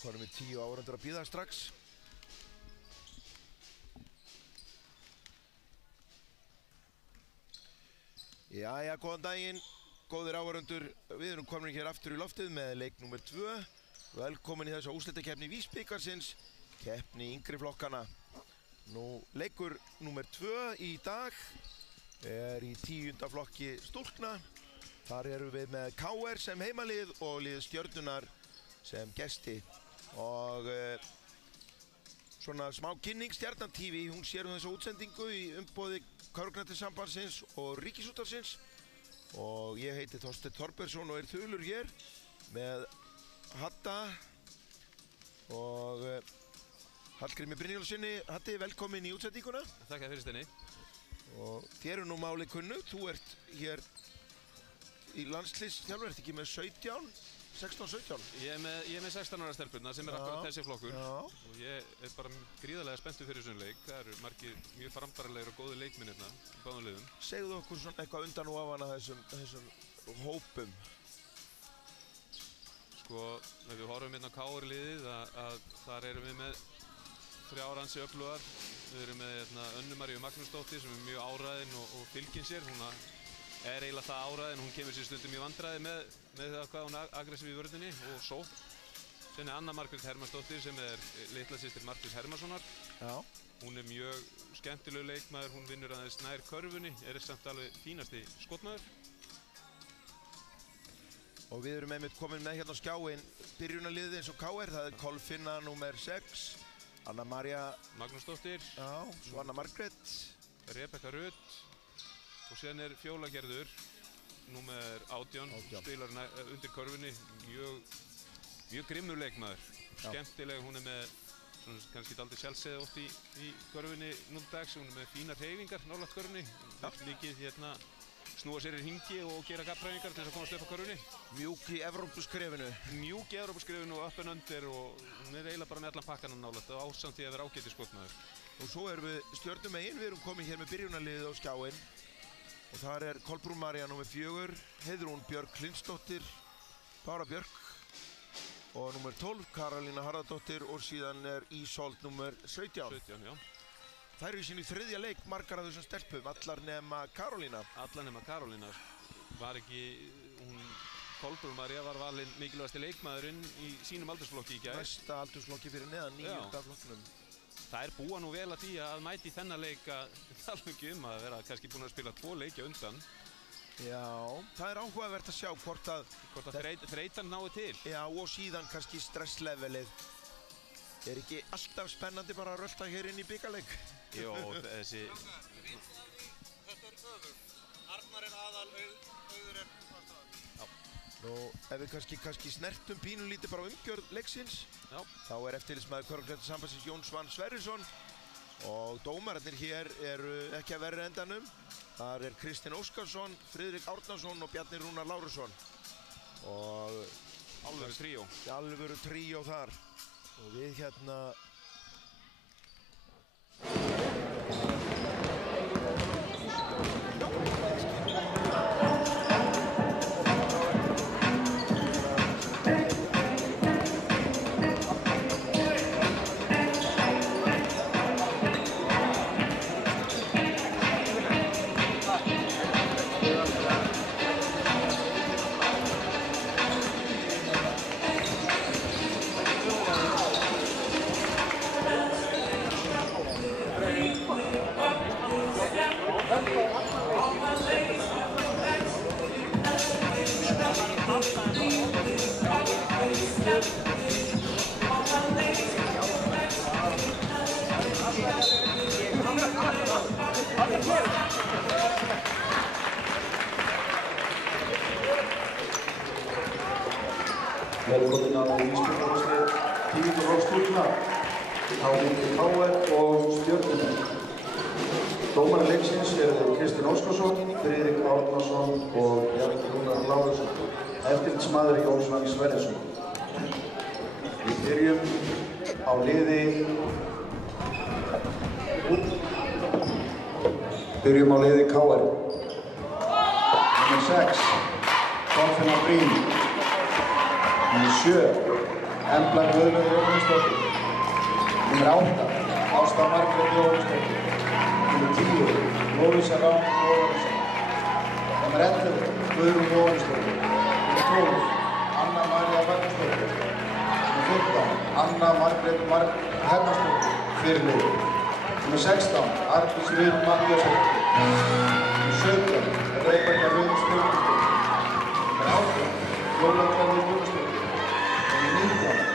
konum með 10 áhorfendur að bíða strax. Jæja, góðan daginn, góðir áhorfendur. Við erum komin hér aftur í loftið með leik númer 2. Velkomin í þessa úrslitakeppni Vísbikarsins, keppni yngri flokkana. Nú, leikur númer 2 í dag er í 10. flokki stúlkna. Þar erum við með KR sem heimalið og lið Stjörnunar sem gesti. Og svona smá kynning, Stjarnan TV, hún sér þessa útsendingu í umboði Körfuknattleikssambandsins og Ríkisútvarpsins. Og ég heiti Þorsteinn Þorbergsson og er þulur hér með Hatta og Hallgrími Brynjólfssyni. Hatti, velkomin í útsendinguna. Þakka fyrir Steini. Og þér er nú máli kunnugt, þú ert hér í landsliðsþjálfur, ert ekki með 16-17? Ég er með 16 ára stelpurna sem er akkurat þessi flokkur. Og ég er bara gríðarlega spenntur fyrir þessum leik. Það eru margir mjög framfærilegir og góði leikmenn hérna í báðum liðum. Segðu okkur svona eitthvað undan og ofan að þessum hópum. Sko, ef við horfum hérna á KR-liðið að þar erum við með 3 ansi öflugar. Við erum með Önnu Maríu Magnúsdóttir sem er mjög áræðin og fylgir sér. Hún er eiginlega það áræðin, hún kemur sér stundum í vandræði með það hvað hún er aggressív í vörðinni og sókn. Sen er Anna Margrét Hermannsdóttir sem er litla systir Martins Hermannssonar. Já. Hún er mjög skemmtilegu leikmaður, hún vinnur aðeins nær körfunni, er samt alveg fínasti skotmaður. Og við erum einmitt komin með hérna á skjáinn byrjunarliðið eins og KR, það er Kolfinna nr. 6, Anna María Magnúsdóttir, svo Anna Margrét, Rebekka Rutt og sen er Fjóla Gerður, nr. 18, spilar undir körfunni, mjög grimmur leikmaður, skemmtileg, hún er með kannski dálítið sjálfsögð oft í körfunni núdags, hún er með fínar hreyfingar nálægt körfunni, mikið snúa sér í hringi og gera gabbræfingar til þess að komast upp á körfunni. Mjúk í Evrópuskrefinu. Mjúk í Evrópuskrefinu og up and under og hún er eiginlega bara með allan pakkann nálægt og ásamt því að vera ágætis skotmaður. Og svo erum við Stjörnumegin, við erum komin hér með byrjunarliðið á skjáinn. Og þar er Kolbrún María nr. 4, Heiðrún Björk Hlynsdóttir, Bára Björk og nr. 12 Karolína Harðardóttir og síðan er Ísold nr. 17. 17, já. Það eru í sínu 3. leik margar af þessum stelpum, allar nema Karolína. Allar nema Karolína. Var ekki, Kolbrún María var valinn mikilvægasti leikmaðurinn í sínum aldursflokki í gær. Næsta aldursflokki fyrir neðan 9. flokknum. Það er búa nú vel að því að mæti þennan leik að tala ekki að vera kannski búin að spila 2 leiki á undan. Já, það er áhugavert að sjá hvort að þreytan nái til. Já, og síðan kannski stresslevelið. Er ekki alltaf spennandi bara að rölta hér inn í bikarleik? Jó, þessi... Þetta er öfugt. Arnar er aðal, Auður er aðstæðan. Já. Nú, ef við kannski snertum pínulítið bara á umgjörð leiksins, þá er eftirlitsmaður Körfuknattleikssambandsins Jón Svan Sverrisson og dómararnir hér eru ekki að verri endanum. Þar er Kristinn Óskarsson, Friðrik Árnason og Bjarni Rúnar Lárusson. Og alvöru tríó. Alvöru tríó þar. Og við hérna... Velkomin á Vísbikarsleik 10. flokks stúlkna á milli KR og Stjörnunnar. Dómarar leiksins eru Kristinn Óskarsson, Friðrik Árnason og Bjarni Rúnar Lárusson. Eftirlitsmaður Jón Svan Sverrisson. Við byrjum á liði KR. Nr. 6, Kolfinna Brím. Nr. 7, Embla Guðlaug Jóhannesdóttir. Númer 8, Ásta Margrét Jóhannesdóttir. Númer 10, Lovísa Rán Jóhannesson. Númer 11, Guðrún Jóhannesdóttir. Númer 12, Anna María Magnúsdóttir. Númer 15, Anna Margrét Hermansdóttir, fyrirliði. Númer 16, Arndís Rut Matthíasdóttir. Númer 17, Rebekka Rut Spilgdóttir. Númer 18, Fjóla Gerður Gunnarsdóttir. Númer 19,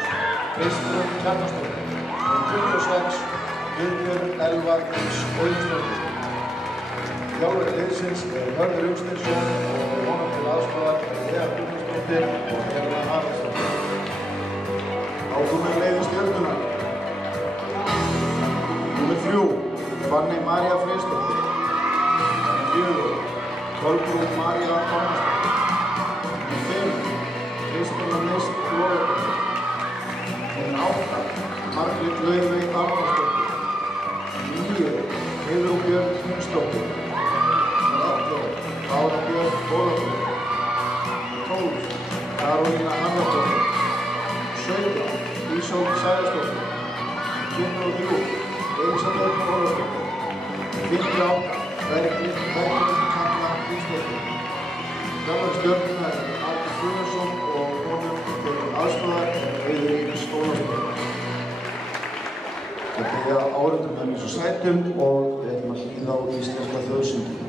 Kristrún Kjartansdóttir. Númer 26, Guðbjörg Elva Gríms Auðunsdóttir. Þjálfari liðsins Hörður Jónsdóttir og honum til aðstoðar Lea Gunnarsdóttir og Erla Haraldsdóttir. Ákominn leiði Stjörnunnar. Númer 3, Fanny María Freysdóttir. Númer 4, Kolbrún María Tómasdóttir. Númer 5, Kristína Mist Lóðardóttir. Númer 8, Margrét Laufey Arnarsdóttir. Númer 9, Heiðrún Björn Hringsdóttir. Númer 11, Bára Björn Bóðardóttir. Númer 12, Karolína Hannardóttir. 17, Ísól Sæðarsdóttir. 23, Elisabeth Ólafsdóttir. 58, Berglind Kalla Grímsdóttir. Þjálfari Stjörnunnar Arnar Gunnarsson og honum til aðstoðar Auður Íris Ólafsdóttir. Þetta er áhorfendur með mér svo sætum og við ætlum að hlýða á íslenska þjóðsönginn.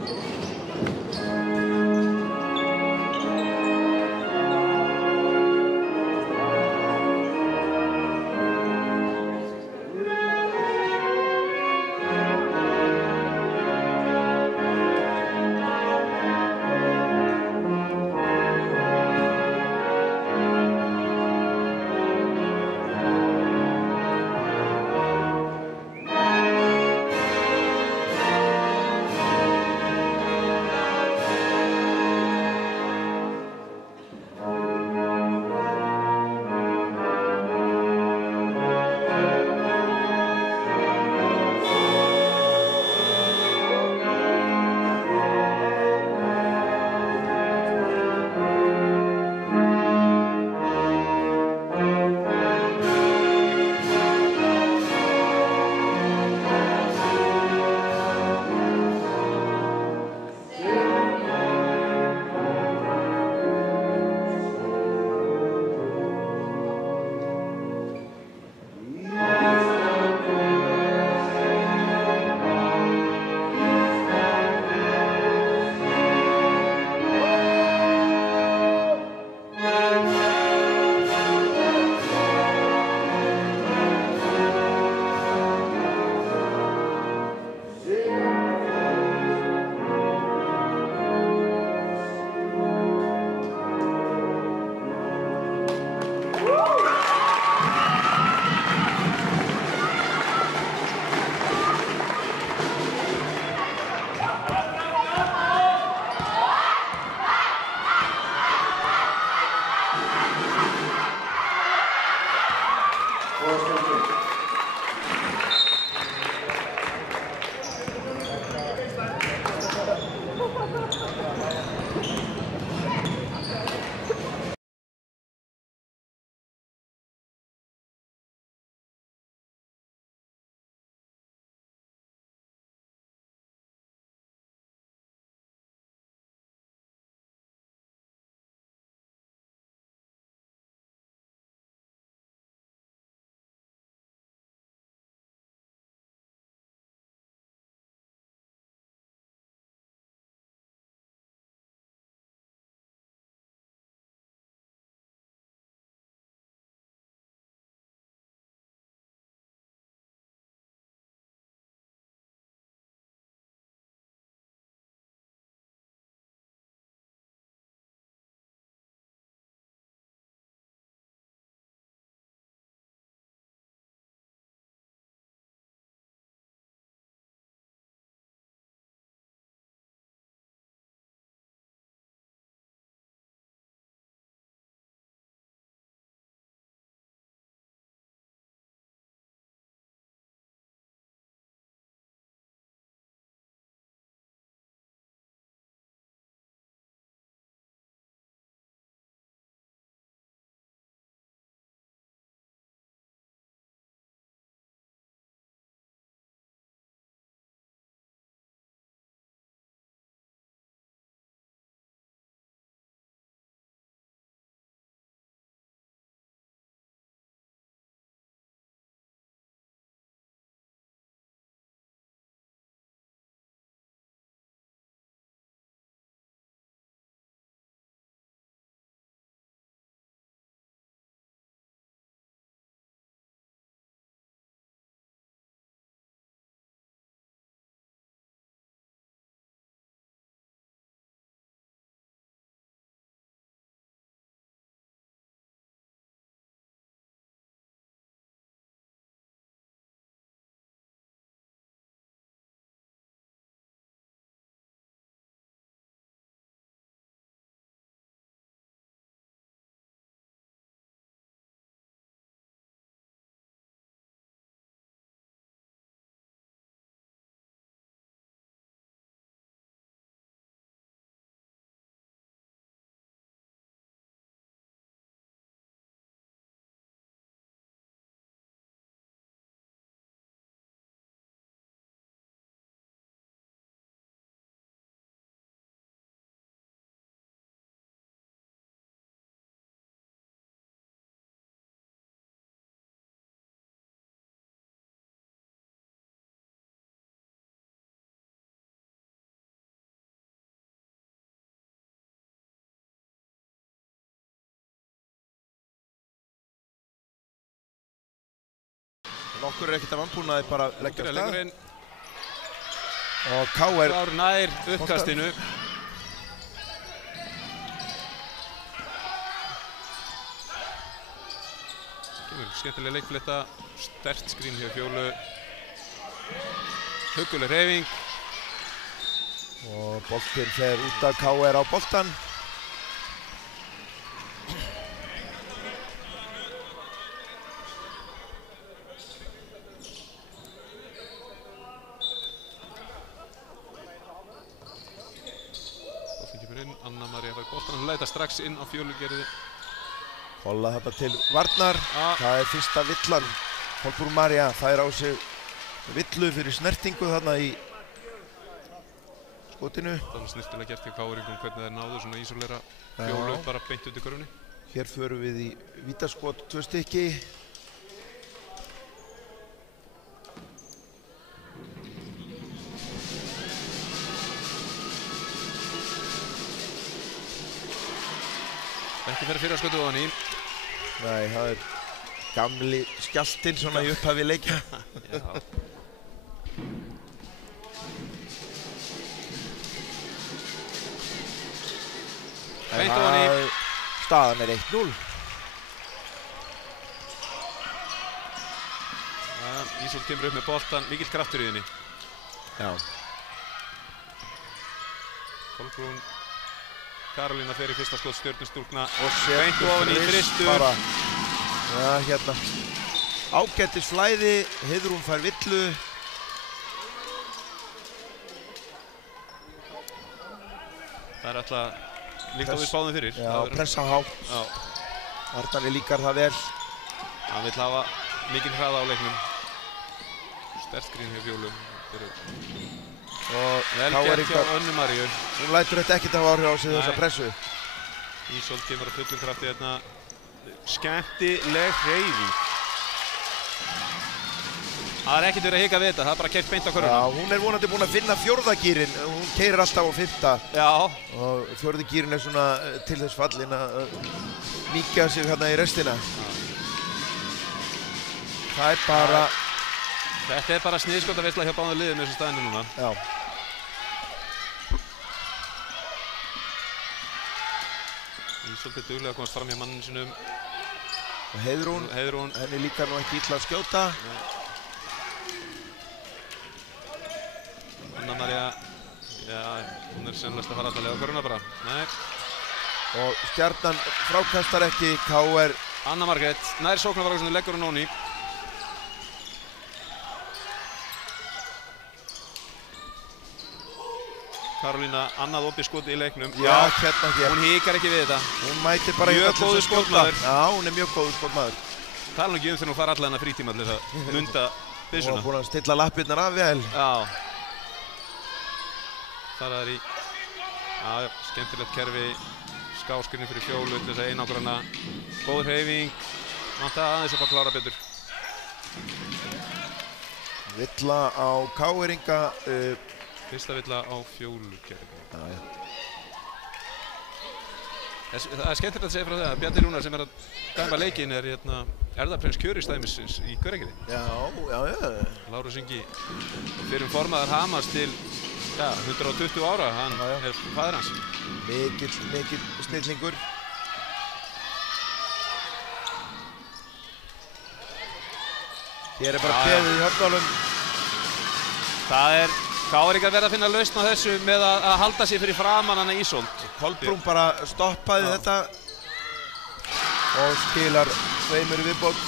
Nokkur er ekkert að vannbúnaði bara leggja af stað. Leikurinn Og KR klár nær uppkastinu. Kemur skemmtilega leikflétta, sterkt skrín hjá Fjólu. Hugguleg hreyfing. Og boltinn fer út af KR á boltan. Boltinn kemur inn, Anna María fær boltan. Hún leitar strax inn á Fjólugerði. Kolla þetta til varnar. Það er fyrsta villan. Kolbrún María fær á sig villu fyrir snertingu þarna í skotinu. Það var snirtilega gert hjá KR-ingum hvernig þeir náðu svona ísolera Fjólu bara beint út í körfunni. Hér förum við í vítaskot 2 stykki. Ekki fyrir fyrra skotu ofan í. Nei, það er gamli skjáltinn svona í upphafi leikja. Já. Beint ofan í. Staðan er 1-0. Ísolt kemur upp með boltan, mikill kraftur í henni. Já. Kolbrún Karolína fer í fyrsta skot Stjörnustúlkna. Og beint ofan í þristur. bara. Já, hérna. Ágættis flæði, Heiðrún fær villu. Það er alltaf líkt á við spáðum fyrir. Já, pressa hátt. Já. Arnari líkar það vel. Hann vill hafa mikinn hraða á leiknum. Sterkt skrín hjá Fjólu. Og vel gert hjá Önnu Maríu. Hún lætur þetta ekkert hafa áhrif á sig þessa pressu. Ísolt kemur að fullum krafti hérna. Skemmtileg hreyfing. Það er ekkert verið að hika við þetta, það er bara keyrt beint á körfuna. Já, hún er vonandi búin að finna 4. gírinn. Hún keyrir alltaf á 5. Já. Og 4. gírinn er svona til þess fallin að mýkja sig hérna í restina. Það er bara... Þetta er bara sniðskotaveisla hjá báðum liðum þessu staðinu núna. Já. Ísolt er duglega að komast fram hjá manninu sinum. Og Heiðrún, henni líkar nú ekki illa að skjóta. Anna María, já, hún er sennilegast að fara allalega á körfuna bara. Nei. Og Stjarnan frákastar ekki, KR. Anna Margrét, nær sóknarvarðarsson leggur hún ofan í. Karolína, annað opið skot í leiknum. Já, hérna hér. Hún hikar ekki við þetta. Hún mætir bara mjög góður skotmaður. Já, hún er mjög góður skotmaður. Tala nú ekki þegar hún fara alla hennar frítíma til þess að munda byssuna. Og búin að stilla lappirnar af vel. Já. Það er í, já, skemmtilegt kerfi. Skáskurinn fyrir Fjólu til þess að einangrana. Góð hreyfing. Vantaði aðeins upp að klára betur. Villa á KR-inga. Fyrsta villa á Fjólugerði. Já, já. Það er skemmtilegt að segja frá það að Bjarni Rúnar sem er að dæma leikinn er erðaprins kjöristæmisins í Hveragerði. Já, já, já. Lárus Ingi fyrir formaður Hamars til 120 ára, hann er faðir hans. Mikill snillingur. Hér er bara kveðið í hörnálum. Það er KR að verða að finna lausn á þessu með að halda sig fyrir framan hana Ísolt. Kolbrún bara stoppaði þetta og skilar tveimur viðbót.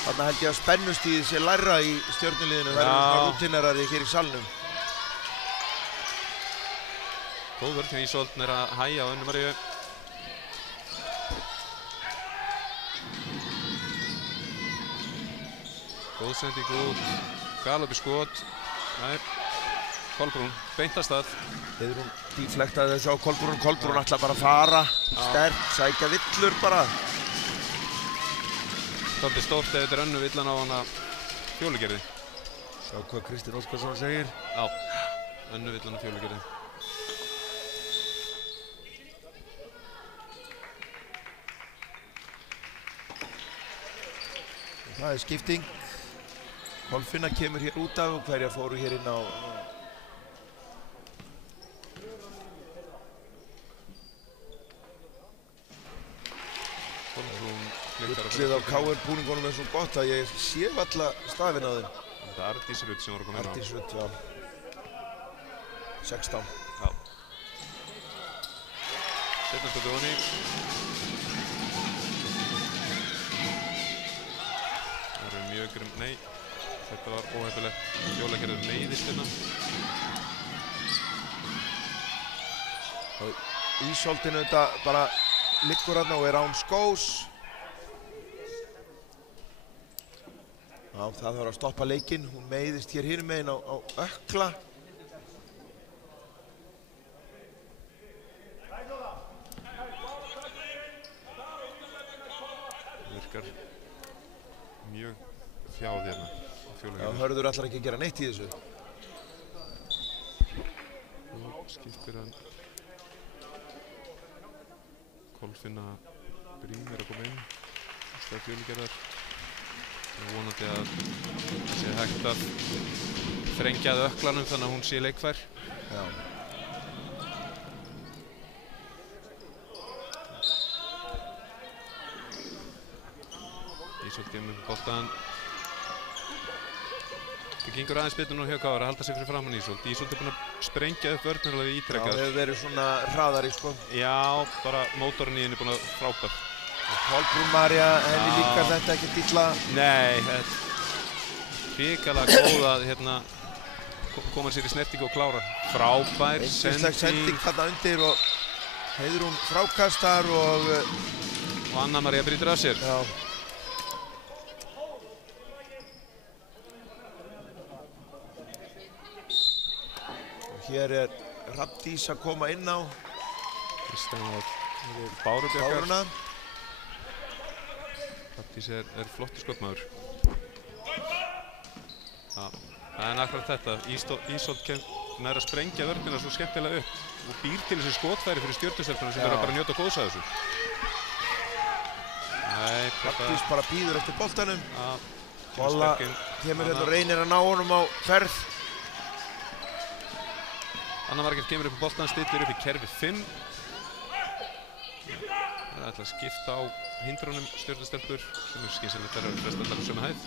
Þarna held ég að spennustíðið sé læra í Stjörnuliðinu. Það eru svona rútinarari hér í salnum. Góð vörn hjá Ísolt, er að hægja á Önnu Maríu. Góð sending út, galopi skot. Nei, Kolbrún, beint að stað. Heiðrún díflektaði þessu á Kolbrún. Kolbrún ætla bara að fara, sterk, sækja villur bara. Svolítið stórt ef þetta er Önnu villan á hana Fjólugerði. Sjá hvað Kristinn Óskarsson segir. Já, Önnu villan á Fjólugerði. Það er skipting. Kolfinna kemur hér út af og hverjar fóru hér inn á Gullið á KR búningunum er svo gott að ég sé alla stafinn á þeim. Þetta er Ardís Rutt sem var að koma inn á. Ardís Rutt, já. 16. Já. Seinna skotið ofan í. Það eru mjög grimm, nei, þetta var óheppilegt. Fjólagerður meiðist hérna. Ísholdinu þetta bara liggur hérna og er án skós. Já, það þarf að stoppa leikinn. Hún meiðist hér hinum meginn á ökla. Virkar mjög þjáð hérna á Fjólagerður. Já, Hörður ætlar ekki að gera neitt í þessu. Nú skiptir hann. Kolfinna Brím er að koma inn. Það er Fjólagerðar. Það er vonandi að það sé hægt að þrengja að öklanum þannig að hún sé leikfær. Já. Ísolt kemur með boltan. Það gengur aðeins betur nú hjá KR að halda sig fyrir framann Ísolt. Ísolt er búinn að sprengja upp vörnarlega ítrekkað. Já, það hefur verið svona hraðari, sko. Já, bara mótorinn í henni er búinn að frábær. Kolbrún María, henni líkar þetta ekkert illa. Nei, þetta er hrikalega góð að hérna koma sér í snertingu og klára. Frábær sending þarna undir og Heiðrún frákastar og Anna María brýtur af sér. Já. Og hér er Hrafndís að koma inn á Báruna. Hrafndís er flottur skotmaður. Það er nákvæmlega þetta. Ísolt nær að sprengja vörnina svo skemmtilega upp og býr til þessi skotfæri fyrir Stjörnustelpuna sem verður bara að njóta góðs að þessu. Hrafndís bara býður eftir boltanum. Holla kemur hérna og reynir að ná honum á ferð. Anna Margrét kemur upp á boltan, stillir upp í kerfi 5. Það er alltaf að skipta á hindrunum Stjörnustelpur sem er skynsamlegt að flest allar á sömu hæð.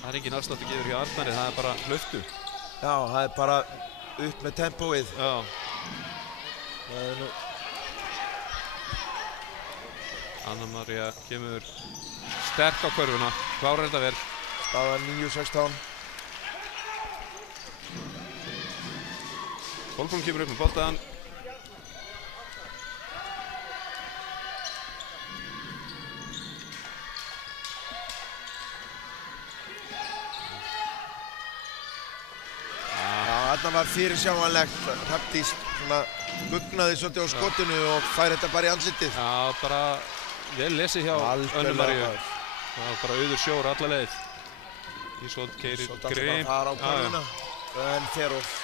Það er engin afsláttur gefur hjá Arnari, það er bara hlaustu. Já, það er bara upp með tempóið. Já. Það er nú... Anna María kemur sterk á körfuna, klárar þetta vel. Staðan 9-16. Kolbrún kemur upp með boltan. Þarna var fyrirsjáanlegt. Hrafndís svona gugnaði svolítið á skotinu og fær þetta bara í andlitið. Já, bara vel lesið hjá Önnu Maríu. Það var bara auður sjór alla leið. Ísolt keyrir grimm. Það er á körfuna. En fer of.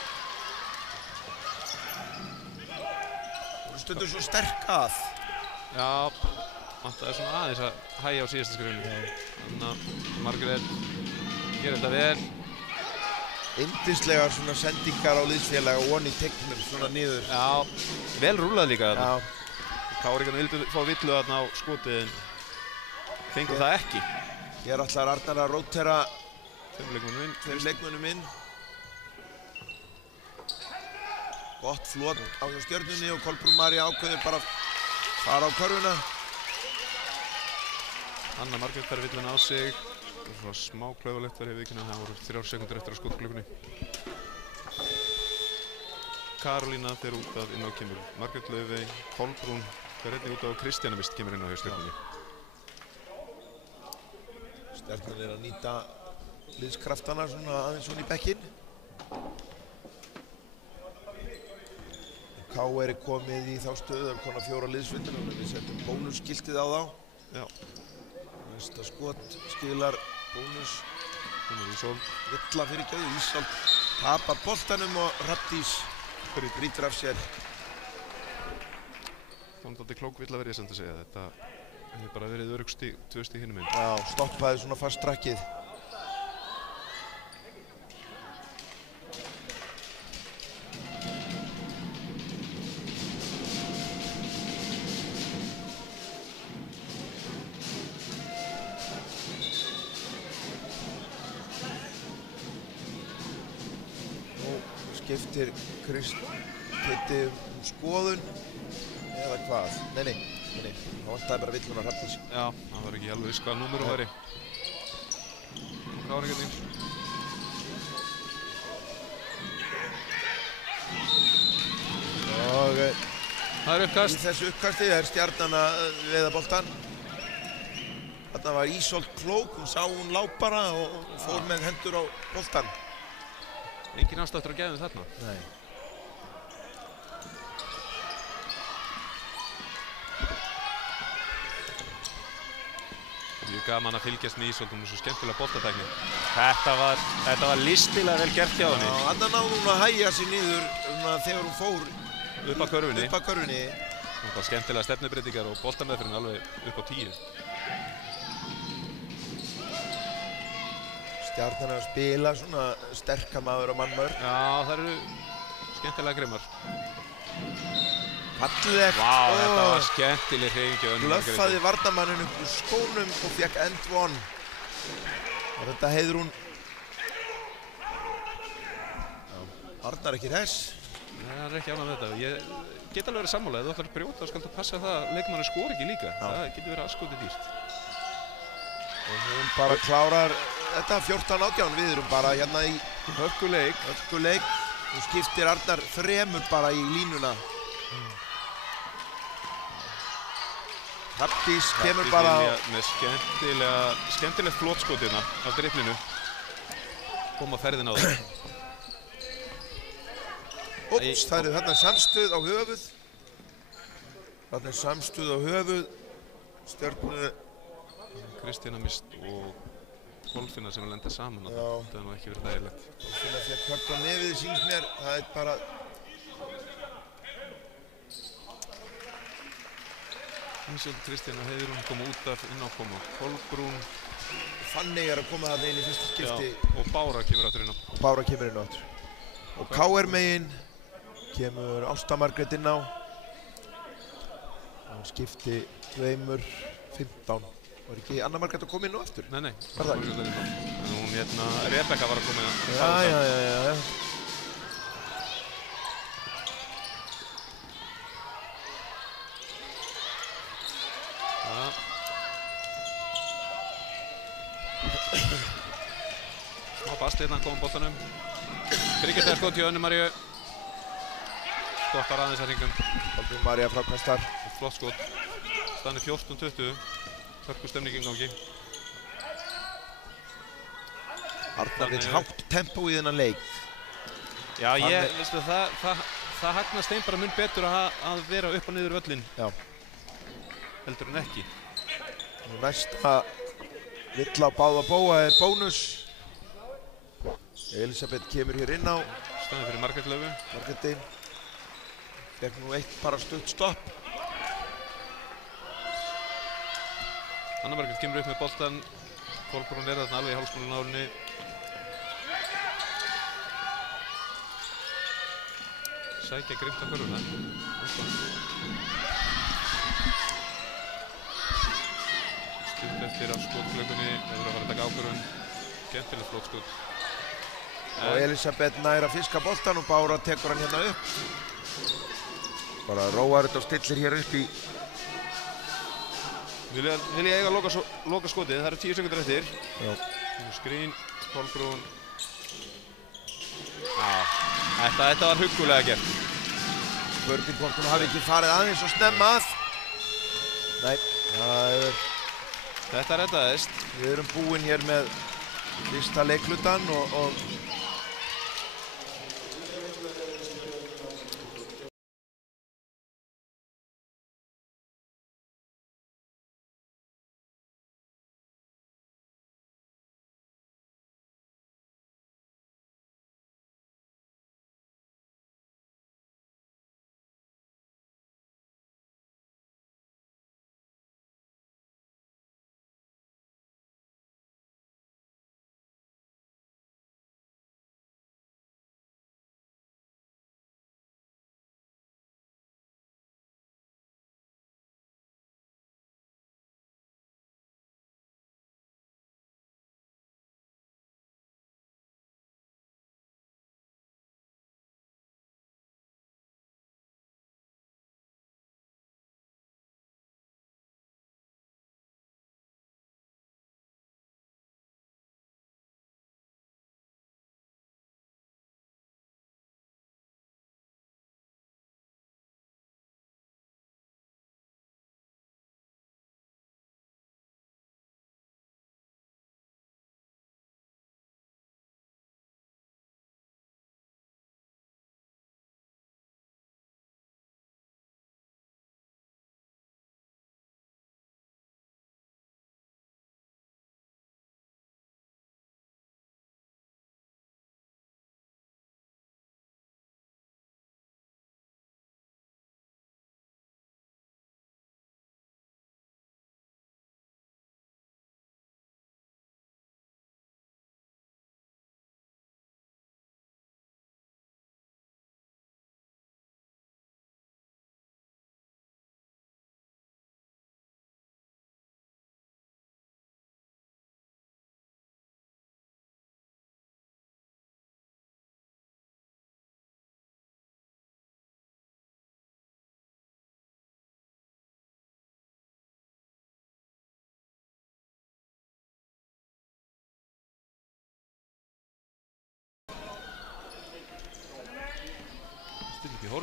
Þú stundur svo sterk að. Já, það er svona aðeins að hægja á síðasta skrefinu. Anna Margrét gerir þetta vel. Yndislegar svona sendingar á liðsfélaga og von í tegnum svona niður. Já, vel rúlað líka þarna. Káringarnir vildu fá villu þarna á skotið en fengu það ekki. Hér ætlar Arnar að rótera 5 leikmönnum inn. Gott flot á hjá Stjörnunni og Kolbrún María ákveður bara að fara á körfuna. Anna Margrét fær villuna á sig. Það var smá klaufalegt verið viðkynna, það voru 3 sekúndur eftir að skotklukkunni. Karolína fer út af inn á kemur Margrét Laufey, Kolbrún fer einnig út af og Kristjana Mist kemur inn á hjá Stjörnunni. Stjörnunni er að nýta liðskraftana svona aðeins svona í bekkinn. KR er komið í þá stöðu að koma 4 liðsveitir og við setjum bónusskiltið á þá. Já. Næsta skot skilar bónus. Ísolt. Villa fyrir gæðu. Ísolt tapar boltanum og Hrafndís brýtur af sér. Það var náttúrulega klók villa verið sem það segja. Þetta hefur bara verið örugg stig, 2 stig hinum einn. Já, stoppaði svona fast trakkið. Skiptir Kitti skoðun eða hvað? Nei, það vantaði bara Villunar Hrafndís. Já, hann var ekki alveg viss hvaða númer hún væri. Káringarnir. Og Það er í uppkast. þessu uppkasti er Stjarnan að veiða boltann. Þarna var Ísolt klók, hún sá hún lá bara og fór með hendur á boltann. Engin afsláttur að gefa þarna. Nei. Mjög gaman að fylgjast með Ísolt, hún er svo skemmtilega boltatækni. Þetta var listilega vel gert hjá henni. Já, andan náði hún að hægja sig niður þegar hún fór Upp að körfunni. upp að körfunni. Það var skemmtilega stefnubreytingar og boltameðferðin alveg upp á 10. Stjarnan er að spila svona sterkamaður og mannmaður. Já, það eru skemmtilega grimmar. Fallegt. Vá, þetta var skemmtileg hreyfingi. Blöffaði varnarmanninn upp úr skónum og fekk end one. Og þetta Heiðrún. Arnar ekki þess. Nei, hann er ekki ánægð með þetta. Ég get alveg verið sammála. Ef þú ætlar að brjóta, þá skal þú passa það að leikmannur skori ekki líka. Já. Það getur verið aðskotið dýrt. Og hún bara klárar þetta 14-18. Við erum bara hérna í Hörkuleik. hörkuleik. Hún skiptir Arnar þremur bara í línuna. Hrafndís kemur bara á... með skemmtilegt flotskotina af driplinu. Koma ferðin á það. Úps, það eru þarna samstuð á höfuð. Þarna er samstuð á höfuð. Stjörnu... Kristína Mist og Kolfinna sem lenda saman. Já. Það er nú ekki verið þægilegt. Kolfinna fékk högg á nefið, sýnst mér. Það er bara... Ísolt, Kristína, Heiðrún kom út af innákoma. Kolbrún. Fanney er að koma þarna inn í fyrsta skipti. Já, og Bára kemur áttur inn á. Og Bára kemur inn á aftur. Og KR megin kemur Ásta Margrét inn á. Hún skipti tveimur 15. Var ekki Anna Margrét að koma inn á aftur? Nei. Var það ekki? En hún Rebekka var að koma inn á. Já. Smá bast hérna kom boltanum. Tryggjastegar skot hjá Önnu Maríu. Stoppar aðeins að hringum. Kolbrún María frákastar. Flott skot. Staðan er 14-20. Hörku stemning í gangi. Arnar vill hátt tempó í þennan leik. Já, veistu, það hagnast þeim bara mun betur að vera upp og niður völlinn. Já. Heldur en ekki. Næsta vill á báða bóa er bónus. Elisabeth kemur hér inn á. Staðan fyrir Margrét Löfu. Margréti. Fekk nú eitt bara stutt stopp. Anna Margrét kemur upp með boltan. Kolbrún er þarna alveg í hálsmálun árinni. Sækja grimmt á körfuna. Stutt eftir af skotklökunni. Það verður að fara að taka ákvörðun. Skemmtilegt flott skot. Og Elisabeth nær að fiska boltan og Bára tekur hann hérna upp. Bara róar þetta og stillir hér upp í... Vil ég eiga að loka skotið? Það eru 10 sekúndur eftir. Já. Skrín, Kolbrún. Já, þetta var huggulega gert. Spurning hvort hún hafi ekki farið aðeins og snemma að. Nei, það er... Þetta reddaðist. Við erum búin hér með fyrsta leiklutan og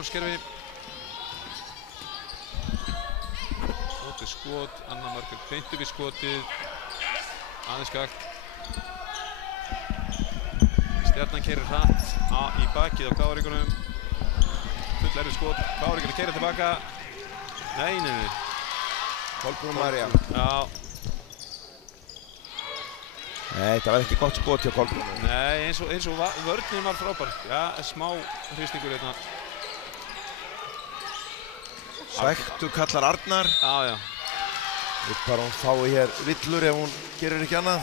frákvæmskerfi. Skotið skot, Anna Margrét beint upp í skotið. Aðeins gagn. Stjarnan keyrir hratt í bakið á KR-ingunum. Full erfið skot, KR-ingunum keyrir tilbaka. Nei. Kolbrún María. Já. Nei, það var ekki gott skot hjá Kolbrún. Nei, eins og vörnin var frábær. Já, smá hristingur hérna. Sæktu kallar Arnar. Já. Við bara hún fái hér villur ef hún gerir ekki annað.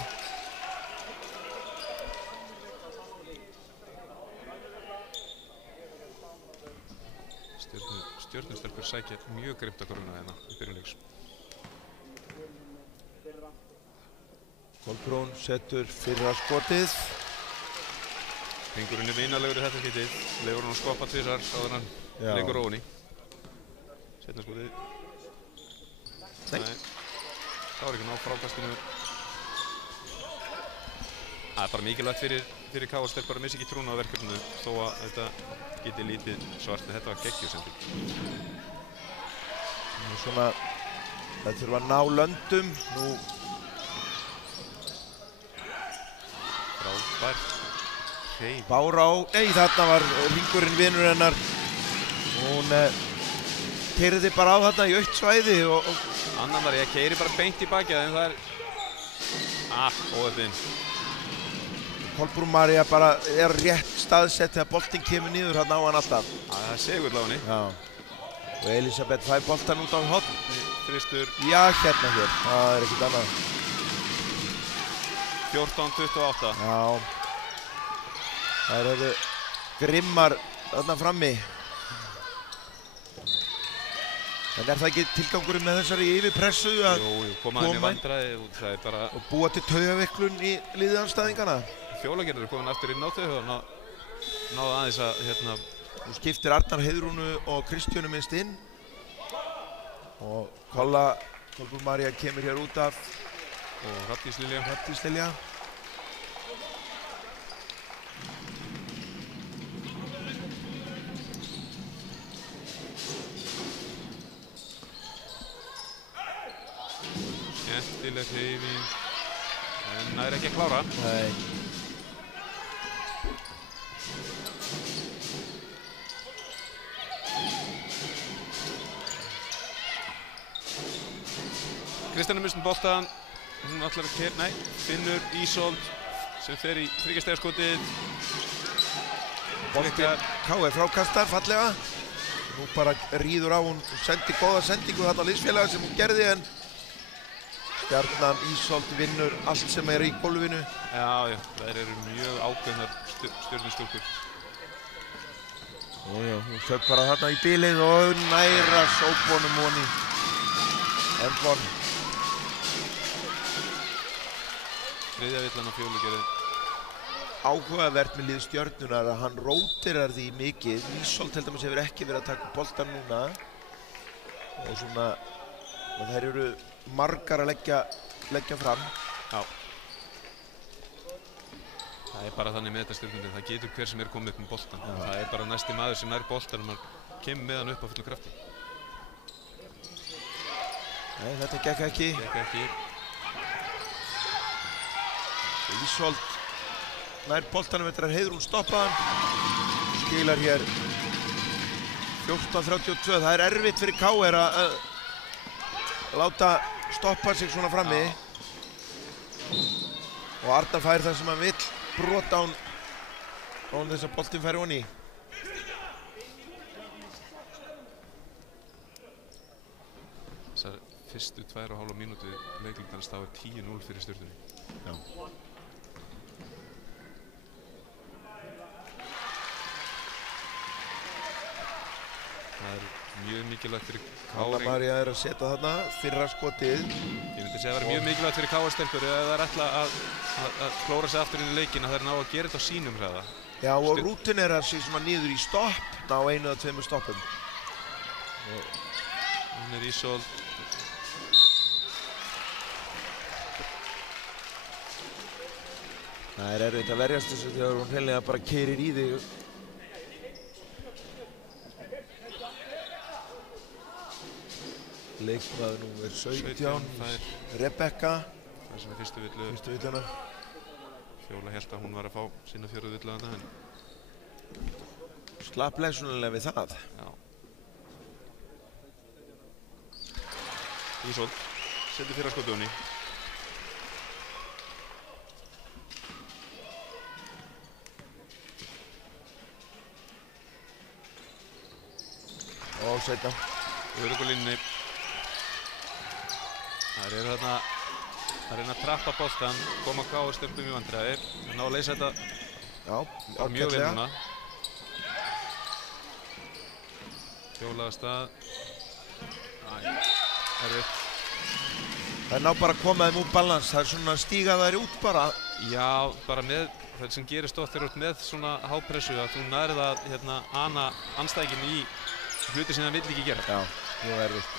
Stjörnustelpur sækja mjög grimmt að korfuna hérna í byrjunleiks. Kolbrún setur fyrra skotið. Hringurinn er vinalegur í þetta skiptið. Leifur hún að skoppa tvisar áður en hann leikur ofan í. Seinna skotið. Nei. KR ekki ná frákastinu. Það er bara mikilvægt fyrir KR-stelpur að missa ekki trúna á verkefninu þó að þetta geti lítið svart, en þetta var geggjusending. Nú svona, það þurfa að ná löndum. Nú frábær hreif. Bárá, nei þarna var hringurinn vinur hennar. Hún keyrði bara á þarna í autt svæði og Anna María keyrir bara beint í bakið en það er óöfðinn. Kolbrún María bara er rétt staðsett þegar boltinn kemur niður hann á hann alltaf. Það er segull á henni. Já. Og Elisabeth fær boltan út á horn. Þristur. Já, hérna hér. Það er ekkert annað. 14-28. Já. Það eru grimmar þarna frammi. En er það ekki tilgangurinn með þessari yfirpressu að koma hann í vandræði og það er bara... Og búa til taugaveiklun í liðið andstæðingana? Fjólagerður er komin aftur inn á þau og náðu aðeins að hérna... Nú skiptir Arnar Heiðrúnu og Kristjónu minnst inn. Og Kolbrún María kemur hér út af. Og Hrafndís Lilja. Skemmtileg hreyfing, en nær ekki að klára. Nei. Kristjana misst boltann, hún ætlar að keyra, nei, finnur Ísold sem fer í þriggjastigaskotið. Boltinn KR frákastar fallega. Nú bara ríður á, hún sendi góða sendingu þarna á liðsfélaga sem hún gerði en Stjarnan Ísold vinnur allt sem er í gólfinu. Já, þær eru mjög ákveðnar stjörnustúlkur. Hún sög bara þarna í bilið og næra sópbónum honi. Endvon. Þriðja villan á Fjólugerði. Áhugavert með lið Stjörnunar að hann rótirar því mikið. Ísold til dæmis hefur ekki verið að taka boltan núna. Og svona, þær eru margar að leggja fram. Já. Það er bara þannig með þetta Stjörnunni. Það getur hver sem er komið upp með boltan. Það er bara næsti maður sem nær boltan og maður kemur með hann upp á fullum krafti. Nei, þetta gekk ekki. Ísold nær boltanum eftir að Heiðrún stoppa hann. Skilar hér 14-32. Það er erfitt fyrir KR að láta stoppa sig svona frammi. Og Arnar fær það sem hann vill. Brot án þess að boltinn fær honi. Þessar fyrstu 2,5 mínútu leiklundans þá er 10-0 fyrir Stjörnunni. Já. Það er mjög mikilvægt fyrir Anna María er að setja þarna fyrra skotið. Ég myndi segja að það er mjög mikilvægt fyrir KR-stelpur ef það er ætla að klóra sig aftur inn í leikinn að það er ná að gera þetta á sínum hraða. Já, og rútin er að sé svona niður í stopp, ná 1 eða 2 stoppum. Hún er Ísold. Það er erfitt að verjast þessu þegar hún hreinlega bara keyrir í þig. Leikmaður númer 17, fær Rebekka. það sem er fyrstu villu. Fyrstu villuna. Fjóla hélt að hún var að fá sína 4. villu þarna en Slapp lesunulega við það. já. Ísold setur fyrra skotið honni. Og setja. Öruggulínunni. Það eru þarna að reyna að trappa boltan, koma K.R. stundum í vandræði. Það ná að leysa þetta Já, mjög vel núna. Fjóla að stað. Erfitt. Það ná bara að koma þeim úr balans. Það svona að stíga þær út bara. Já, bara með það sem gerist oft þegar þú ert með svona hápressu að þú nærið að ana andstæðinginn í hluti sem það vill ekki gera. Já, mjög erfitt.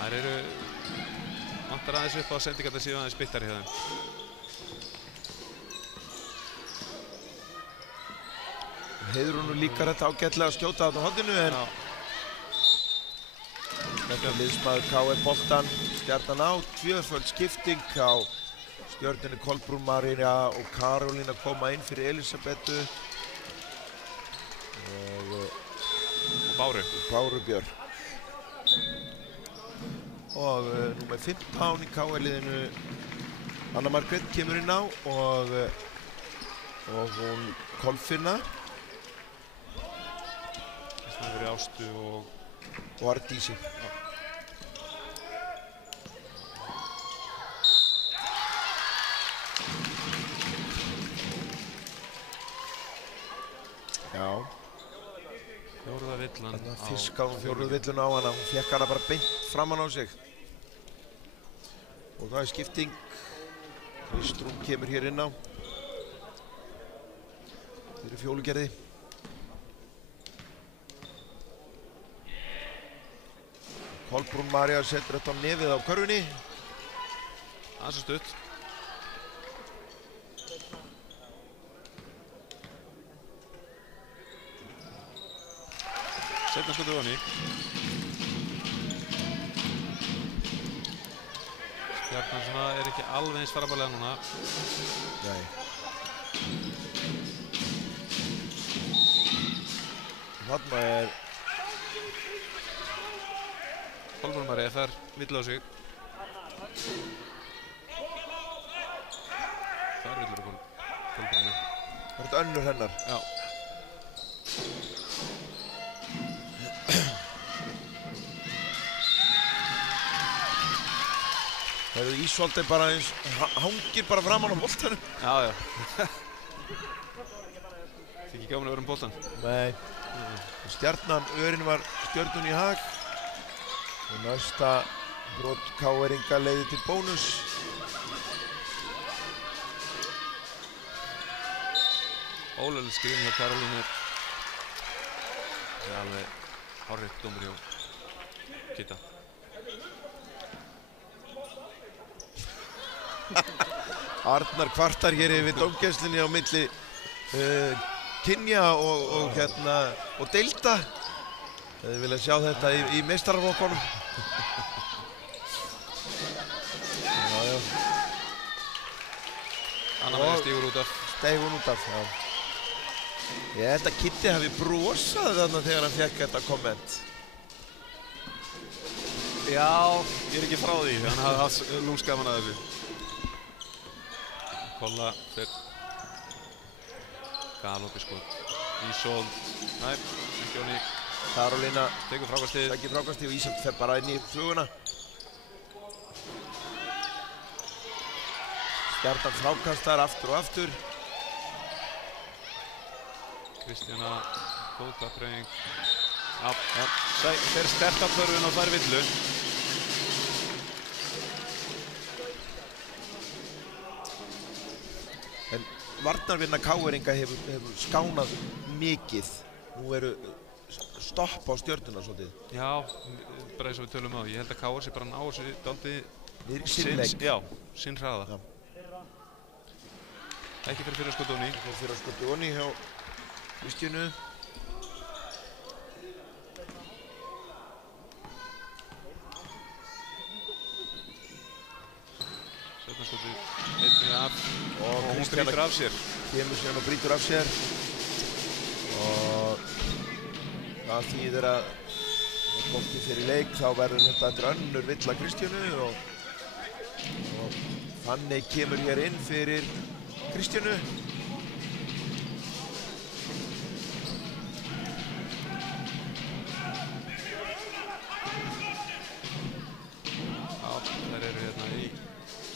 Það eru vantar aðeins upp á að sendingarnar séu aðeins byttari hjá þeim. Heiðrúnu líkar þetta ágætlega að skjóta þarna á horninu en þetta liðsmaður K.R. boltan, Stjarnan á, tvöföld skipting á Stjörnunni Kolbrún María og Karolína koma inn fyrir Elisabethu og Báru Björk. Og númer 15 í K.R. liðinu Anna Margrét kemur inn á og hún Kolfinna. Það hefur verið Ástu og Ardísi. Já. Fjórða villan á... Fiskaði hún fjórðu villuna á hana. Hún fékk hana bara beint framan á sig. Og það er skipting. Kristrún kemur hér inn á. Fyrir Fjólugerði. Kolbrún María setur þetta á nefið á körfunni. Aðeins og stutt. Setna skotið honni. Stjarnan svona er ekki alveg eins farabarlega núna. Nei. Þarna er Kolbrún María fær villu á sig. Það er villur á Kolbrúnu. Það er þetta önnur hennar. Já. Það eru Ísvaldi bara eins, hangir bara framan á boltanum. Já, já. Þykir ekki gaman að vera boltan. Nei. Stjarnan, örin var Stjörnun í hag. Og næsta brot K.R.inga leiði til bónus. Ólöfleg skrifin hjá Karolínu. Það er alveg hárrétt dómur hjá Kitta. Arnar kvartar hér yfir dómgæslunni á milli kynja og deilda. Þið vilja sjá þetta í meistaraflokkunum. Já. Anna María stígur út af. Steigur út af, já. Ég held að Kitti hafi brosað þarna þegar hann fekk þetta komment. Já, ég er ekki frá því. Hann hafði haft lúmskaman að þessu. Kolla fyrir galoppi skot. Ísold. Nei, ekki honni. Karolína tekur frákastið. Sækir frákastið og Ísold fer bara inn í fluguna. Stjarnan frákastar aftur og aftur. Kristjana, fótafræðing. Já, fer sterkt af þörfun og fær villu. En varnarvinna K.R.inga hefur skánað mikið. Nú eru stopp á Stjörnuna svolítið. Já, bara eins og við tölum á. Ég held að K.R. sé bara ná þessu dálítið sinn hraða. Já. Ekki fyrir fyrra skot ofni. Fyrir fyrra skot ofni hjá Kristjánu. Og hún Kristjana brýtur af sér. kemur síðan og brýtur af sér og það þýðir að bolti fyrir leik þá verður þetta eftir önnur villa Kristjánu og Fanney kemur hér inn fyrir Kristjánu. Já, þær eru hérna í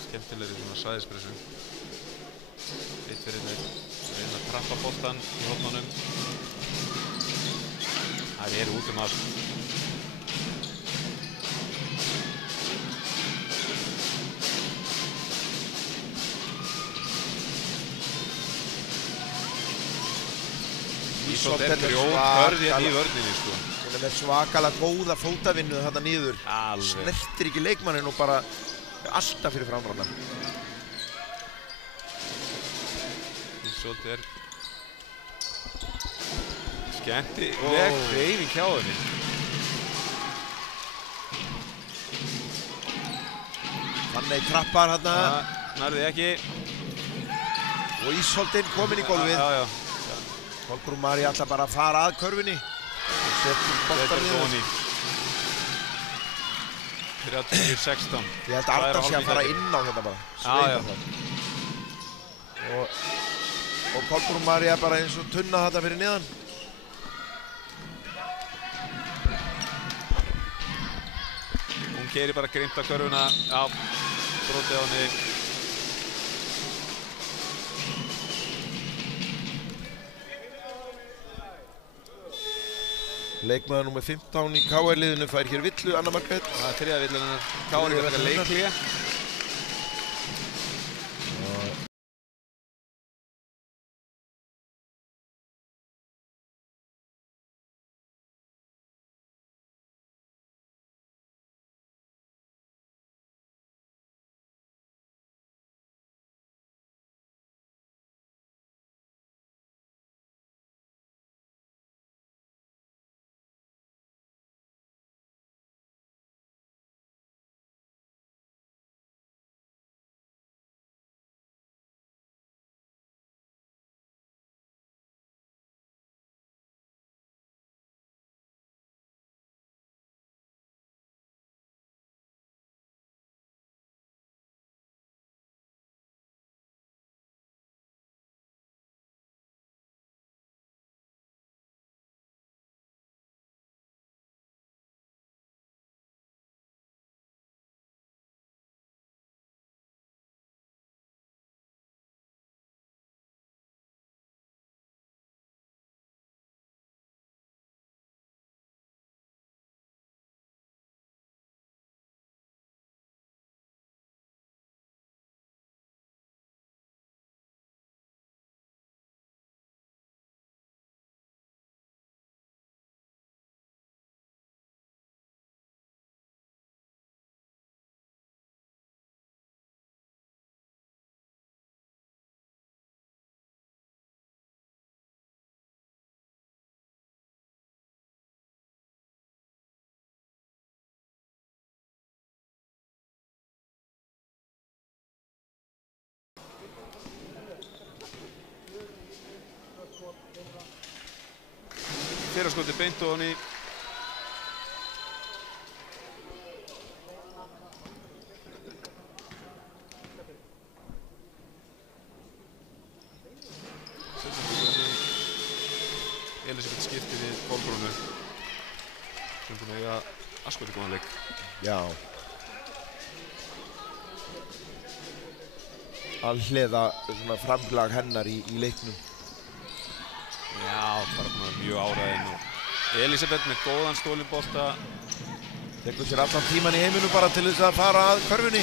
skemmtilegri svona svæðispressu. Eitt fyrir einn. Reyna að trappa boltan í hornunum. Þær eru út allt. Ísolt er grjóthörð hérna í vörninni, sko. Hún er með svakalega góða fótavinnu þarna niður. Alveg. Snertir ekki leikmanninn og bara alltaf fyrir framranna. Ísolt er skemmtileg hreyfing hjá henni. Fanney trappar hérna. Nærði ekki. Og Ísoltinn kominn í gólfið. Já. Kolbrún María ætlar bara að fara að körfunni. Setur boltar niður. 30-16. Ég held að Arndar sé að fara inn á hérna bara. Já. Og Kolbrún María bara eins og tunna þetta fyrir niðan. Hún keyrir bara grimmt á körfuna. Já, brotið á henni. Leikmaður nr. 15 í KR-liðinu fær hér villu, Anna Margrét. Það er þriðja villan hennar. KR er bara leikhlé. Fyrra skoti beint ofan í. Elisabeth skipti við Kolbrúnu. Sem búin að eiga askoti góðan leik. Já. Alhliða svona framlag hennar í leiknum. Já, bara mjög áræðinn og Elisabeth með góðan stólinbolta. Tekur sér allan tíman í heiminu bara til þess að fara að körfunni.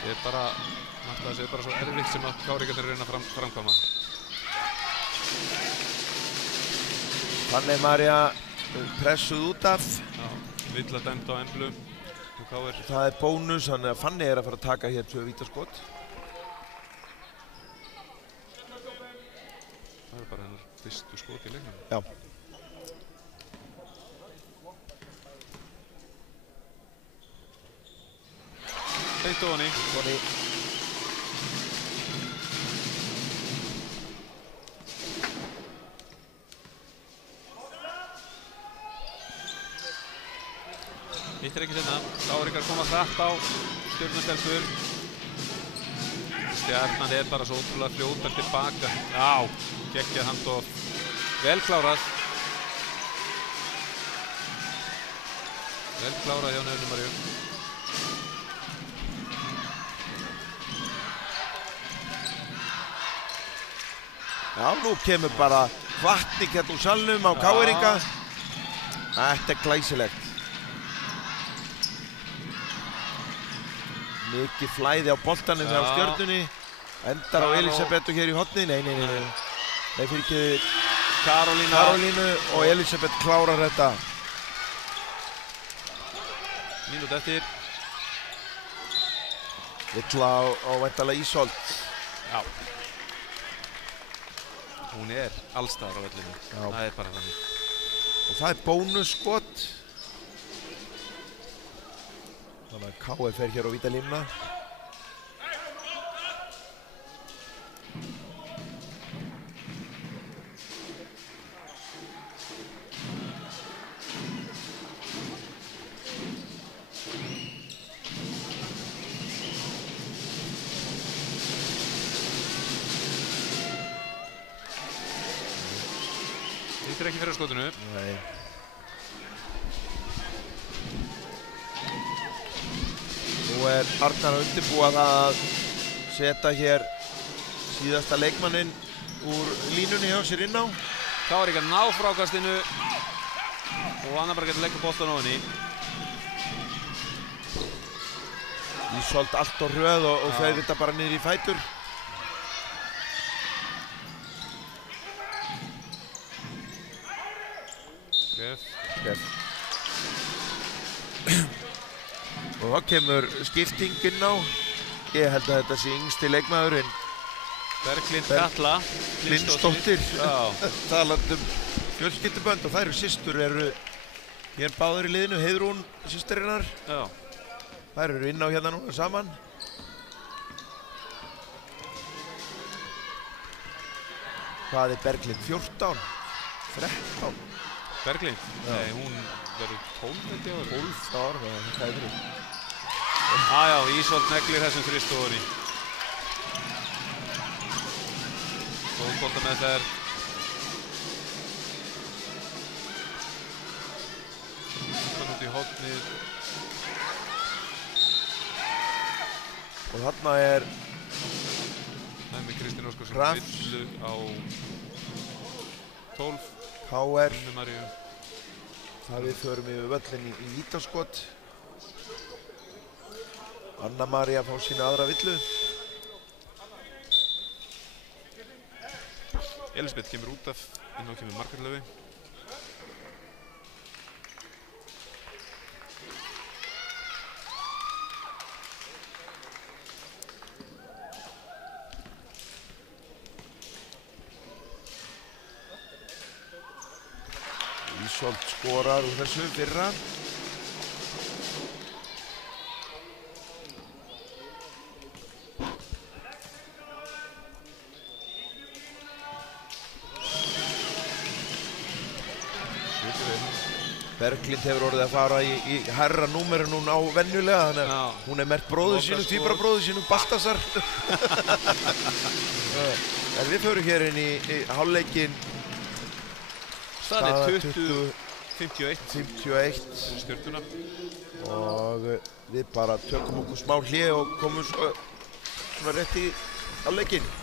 Það er bara, náttúrulega það er bara svo erfitt sem að káringarnir reyna að framkvæma. Fanney María pressuð út af. Já, villa dæmt á Emblu. Það er bónus, þannig að Fanney er að fara að taka hér 2 vítaskot. Það er fyrstu skot í leiknum. Já. Beint ofan í. Toni. Hittir ekki sinna. Káringar komast hratt á Stjörnustelpur. Stjarnan er bara svo ótrúlega fljótar tilbaka. Já, geggjað handoff. Vel klárað. Vel klárað hjá Nöfnu Maríu. Já, nú kemur bara hvatning hérna úr salnum á KR-inga. Þetta er glæsilegt. Mikið flæði á boltanum hjá Stjörnunni. Endar á Elisabethu hér í horni. Nei, fyrir ekki Karolínu og Elisabeth klárar þetta. Mínút eftir. Villa á væntanlega Ísold. Já. Hún er allstaðar á vellinu. Það er bara þannig. Og það er bónusskot. Þannig að KF fer hér á vítalínuna. Hittir ekki fyrir skotinu. Nei. Nú er Arnar að undirbúa það að setja hér síðasta leikmanninn úr línunni hjá sér inn á. Káringar ná frákastinu og Anna bara getur leggja boltan ofan í. Ísold allt á hröð og fer þetta bara niður í fætur. Skref. Og þá kemur skipting inn á. Ég held að þetta sé yngsti leikmaðurinn. Berglind Katla. Lindsdóttir. Talandi fjölskyldubönd og þær systur eru hér báðar í liðinu. Heiðrún, systirinnar. Þær eru inn á hérna núna saman. Hvað er Berglind? 14? 13? Berglind? Nei, hún verður 12 held ég. 12 ár, það er fyrir. Já, Ísold neglir þessum þristofan í. Góð bolta með þær. Hann út í hornið. Og þarna er Næmi Kristín Óskarsson villu á 12. KR. Nöfnu Maríu. Það við förum yfir völlin í vítaskot. Anna María fá sína aðra villu. Elisabeth kemur út af, inn á kemur Margrét Laufey. Ísold skorar úr þessu fyrra. Berglind hefur orðið að fara í hærra númer en hún á venjulega, þannig að hún er merkt bróður sínum, tvíbrabróður sínum, Baltasar. En við förum hér inn í hálfleikinn. Staðan er 20-51 Stjörnuna. Og við bara tökum okkur smá hlé og komum svona rétt í hálfleikinn.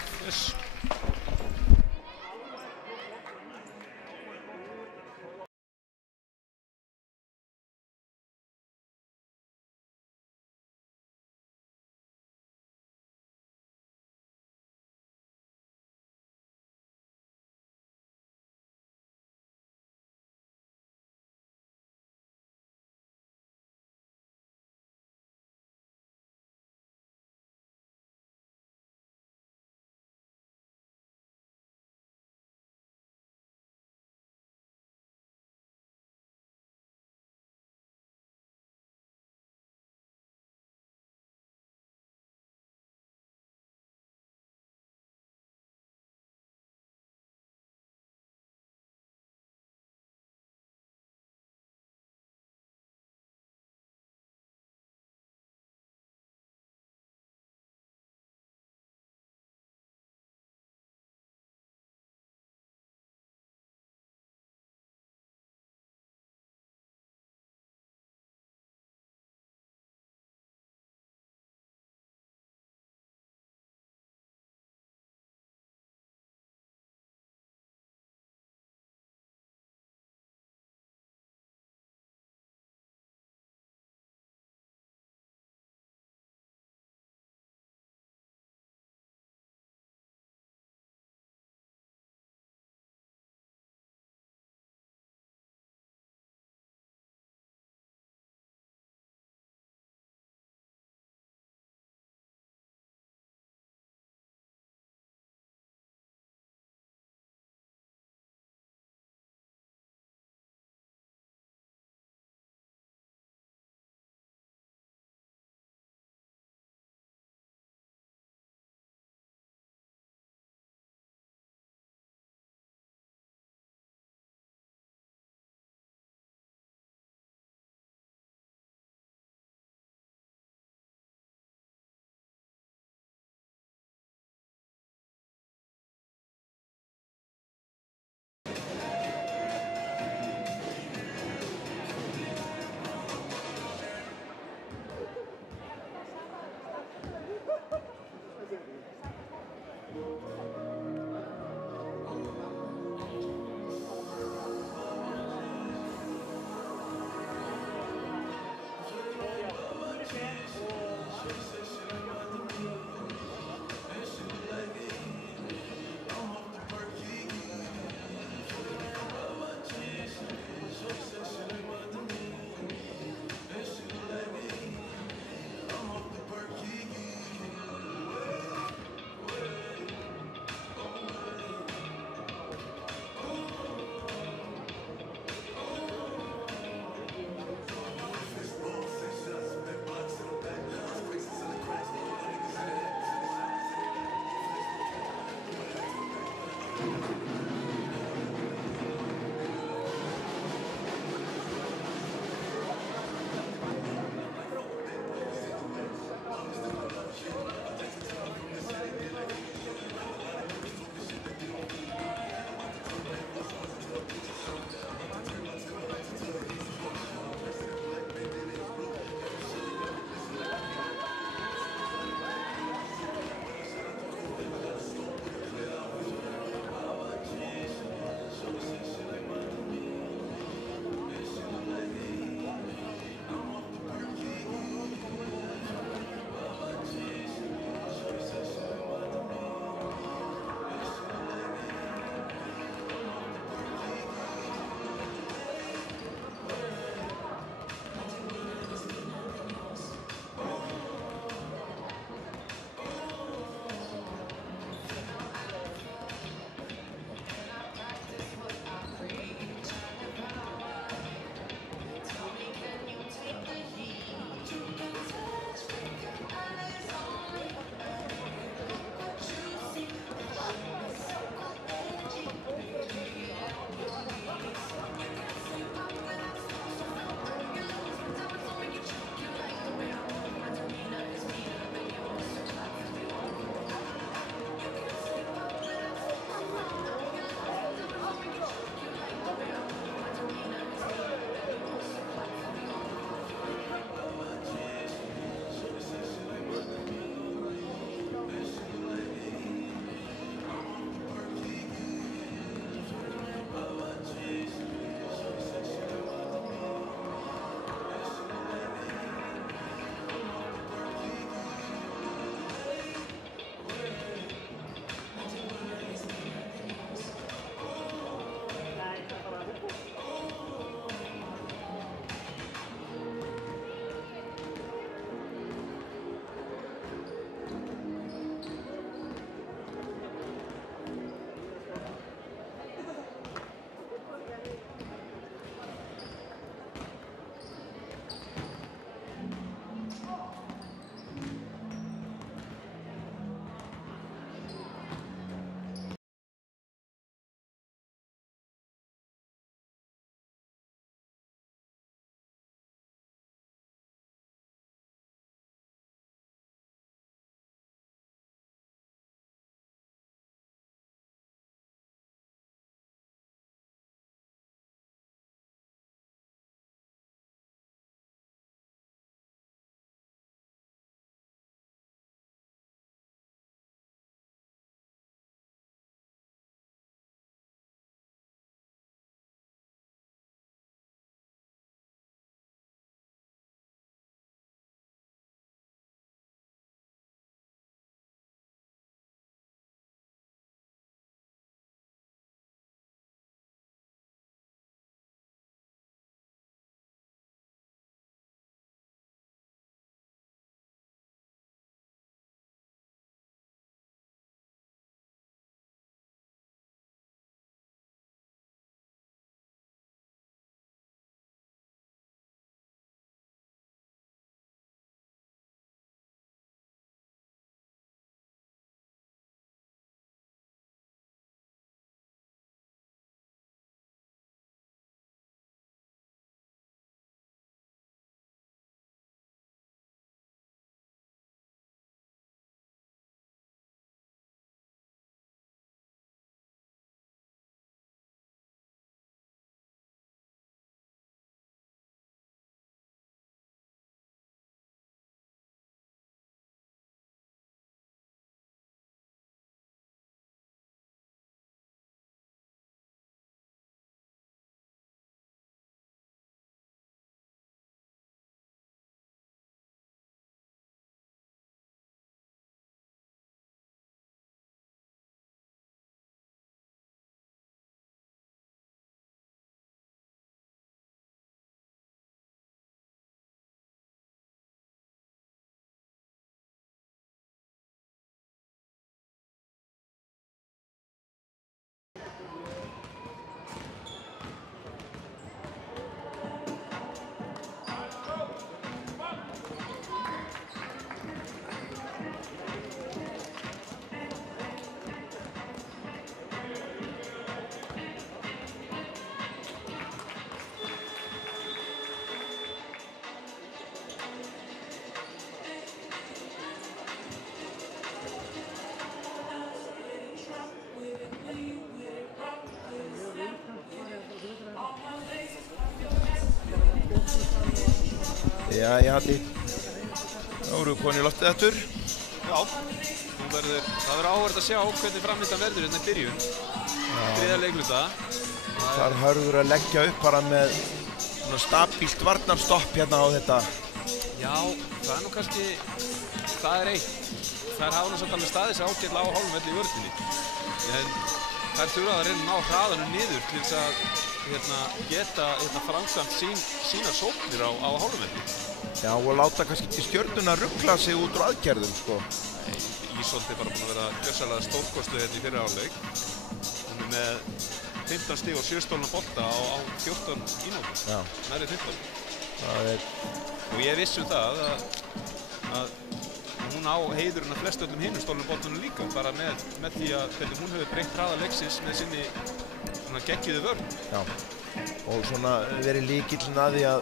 Jæja, Hatti. Þá erum við komin í loftið aftur. Já, það verður áhverð að sjá hvernig framlýstan verður hérna í byrjun. Þriðja leikluta. Þar Hörður að leggja upp bara með svona stabílt varnarstopp hérna á þetta. Já, það nú kannski, það eitt. Þær hafa nú samt alveg staðið sig ágætlega á hálfum velli í vörðinni. En þær þurfa að reyna að ná hraðanum niður til þess að geta framkvæmt sína sóknir á hálfum velli. Já, og láta kannski ekki Stjörnuna rugla sig út úr aðgerðum, sko. Ísolt er bara búin að vera gjörsamlega stórkostluð hérna í fyrri hálfleik. Hún er með 15 stig og 7 stólna bolta á 14 mínútum. Já. Nærri 15. Það er... Og ég viss það að hún á heiðurinn að flestu öllum hinum stólnum boltunum líka, bara með því að hvernig hún hefur breytt hraða leiksins með sinni svona geggjuðu vörn. Já. Og svona verið lykillinn að því að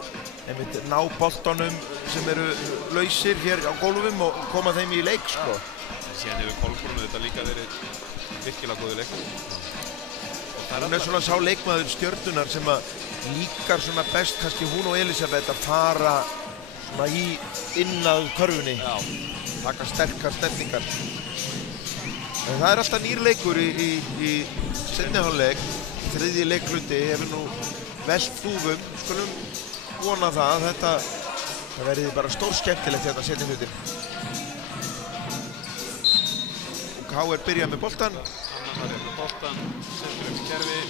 einmitt ná boltanum sem eru lausir hér á gólfum og koma þeim í leik, sko. En síðan hefur Kolbrúnu þetta líka verið virkilega góði leik. Hún er svona sá leikmaður Stjörnunar sem að líkar svona best kannski hún og Elisabeth að fara svona inn að körfunni. Já. Taka sterkar stellingar. En það er alltaf nýr leikur í seinni hálfleik. Þriðji leikluti hefur nú velt þúfum. Skulum vona það að þetta verði bara stór skemmtilegt hérna seinni hlutin. KR byrja með boltan. Anna María með boltan, setur upp í kerfi.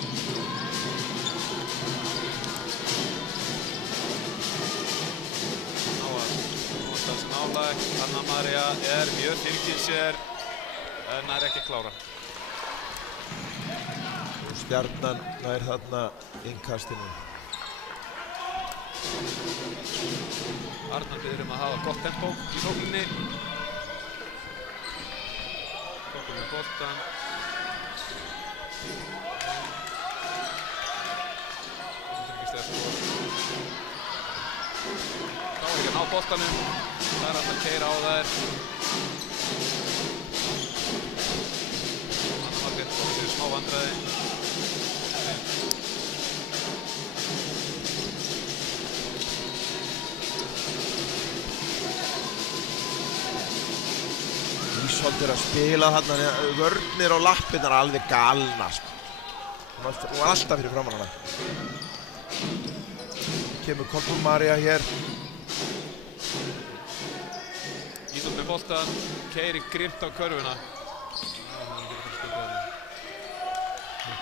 Nálægt, Anna María er mjög fylgir sér en nær ekki að klára. Og Stjarnan nær þarna innkastinu. Arnar biður að hafa gott tempó í sókninni. Komum með boltan. Þá er ekki að ná boltanum. Það er alltaf að keyra á þær. Anna Margrét komið sér smá vandræði. Ísolt er að spila þarna, vörnir og lappirnar alveg galnar, sko. Hún var alltaf fyrir framan hana. Kemur Kolbrún María hér. Ísolt með boltan, keyrir grimmt á körfuna.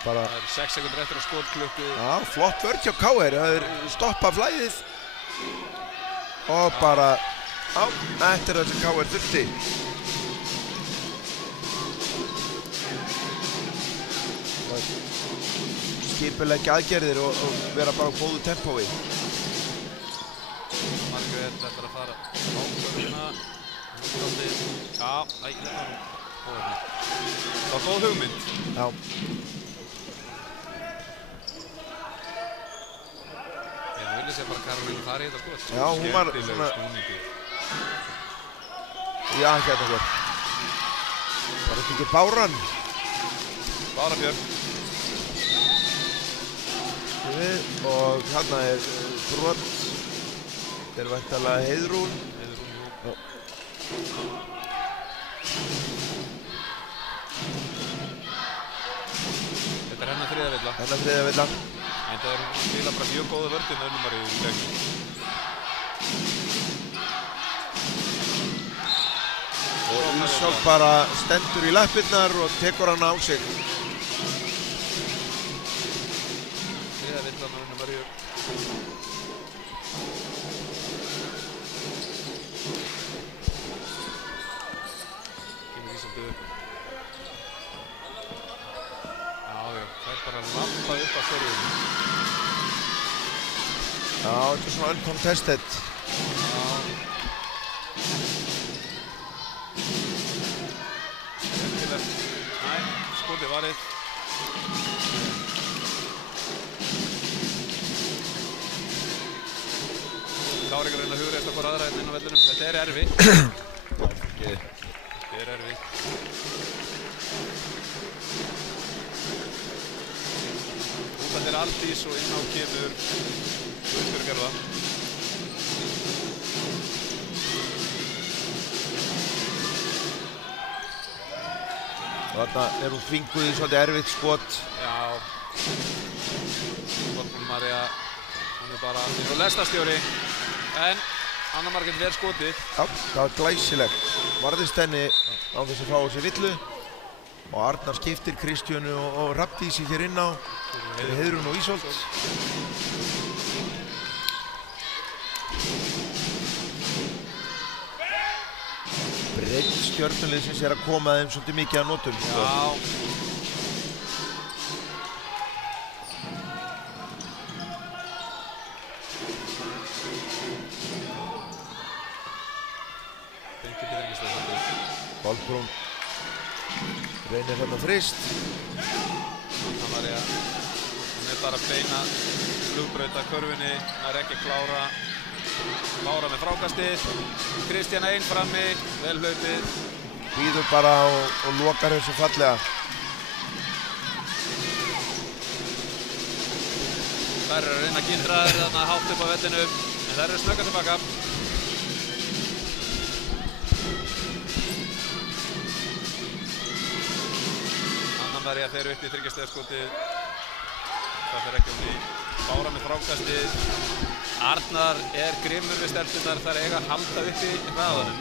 Bara... Það er 6 sekundur eftir á skotklukku. Já, flott vörn hjá KR. Það er stoppað flæðið. Og bara... Já, þetta er það sem KR þurfti. Skipuleggja aðgerðir og vera bara á góðu tempói. Margrét ætlar að fara á körfuna. Já, þetta var góð. Það var góð hugmynd. Já. Ég vilja segja bara Karolínu fari í þetta skot. Já, hún var svona... Já, hérna hér. Var þetta ekki Báran? Bára Björn. Og hérna er brot. Þetta er væntanlega Heiðrún. Þetta er hennar þriðja villa. Hennar þriðja villa. En það er hún að spila bara mjög góða vörn með Önnu Maríu í leiknum. Og Ísolt bara stendur í lappirnar og tekur hann á sig. Þriðja villa með Önnu Maríu. Kemur Ísolt upp. Já, það er bara lampað upp að servíunum. Já, þetta er svona uncontested. Nei, skotið varið. Kári ekki að reyna að hugreista hvora aðra inn á vellinum. Þetta er erfitt. Þetta er erfitt. Útan er Aldís og inn á kemur Guðbjörg Gerða. Þarna hún þvinguð í svolítið erfitt skot. Já. Kolbrún María, hún bara eins og lestarstjóri. En Anna Margrét vel skotið. Já, það var glæsilegt. Varðist henni á þess að fá á sig villu. Og Arnar skiptir Kristjönu og Hrafndísi hér inn á. Heiðrún og Ísolt. Breidd stjörnuliðsins að koma þeim svolítið mikið að notum. Já. Kolbrún reynir hérna þrist. Anna María, hún bara að beina flugbraut að körfunni, það ekki að klára. Bára með frákastið, Kristjana einn frammi, vel hlaupið. Býður bara og lokar þessu fallega. Þær eru að reyna að gildra þeir þarna hátt upp á vellinum, en þær eru snögga tilbaka. Anna María fer upp í þriggjastigaskotið. Það fer ekki hún í. Bára með frákastið. Arnar grimmur við stelpurnar, þær eiga að halda upp í hraðanum.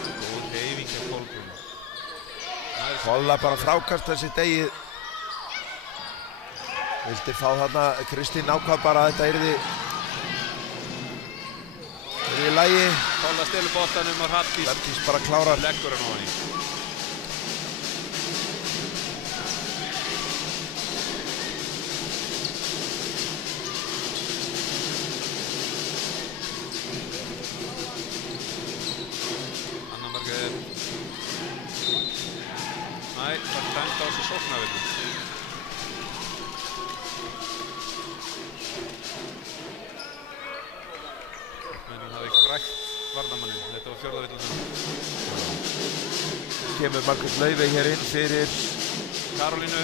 Góð hreyfing hjá Kolbrún. Kolla bara frákasta sitt eigið. Vildi fá þarna, Kristín ákvað bara að þetta yrði í lagi. Kolla stelur boltanum og Hrafndís bara klárar. Leggur hann ofan í. Nei, það dæmt á þessu sóknarvinnu. Men hún hafði krækt varnarmanninn. Þetta var fjórða villan. Kemur Margrét Laufey hér inn fyrir Karolínu.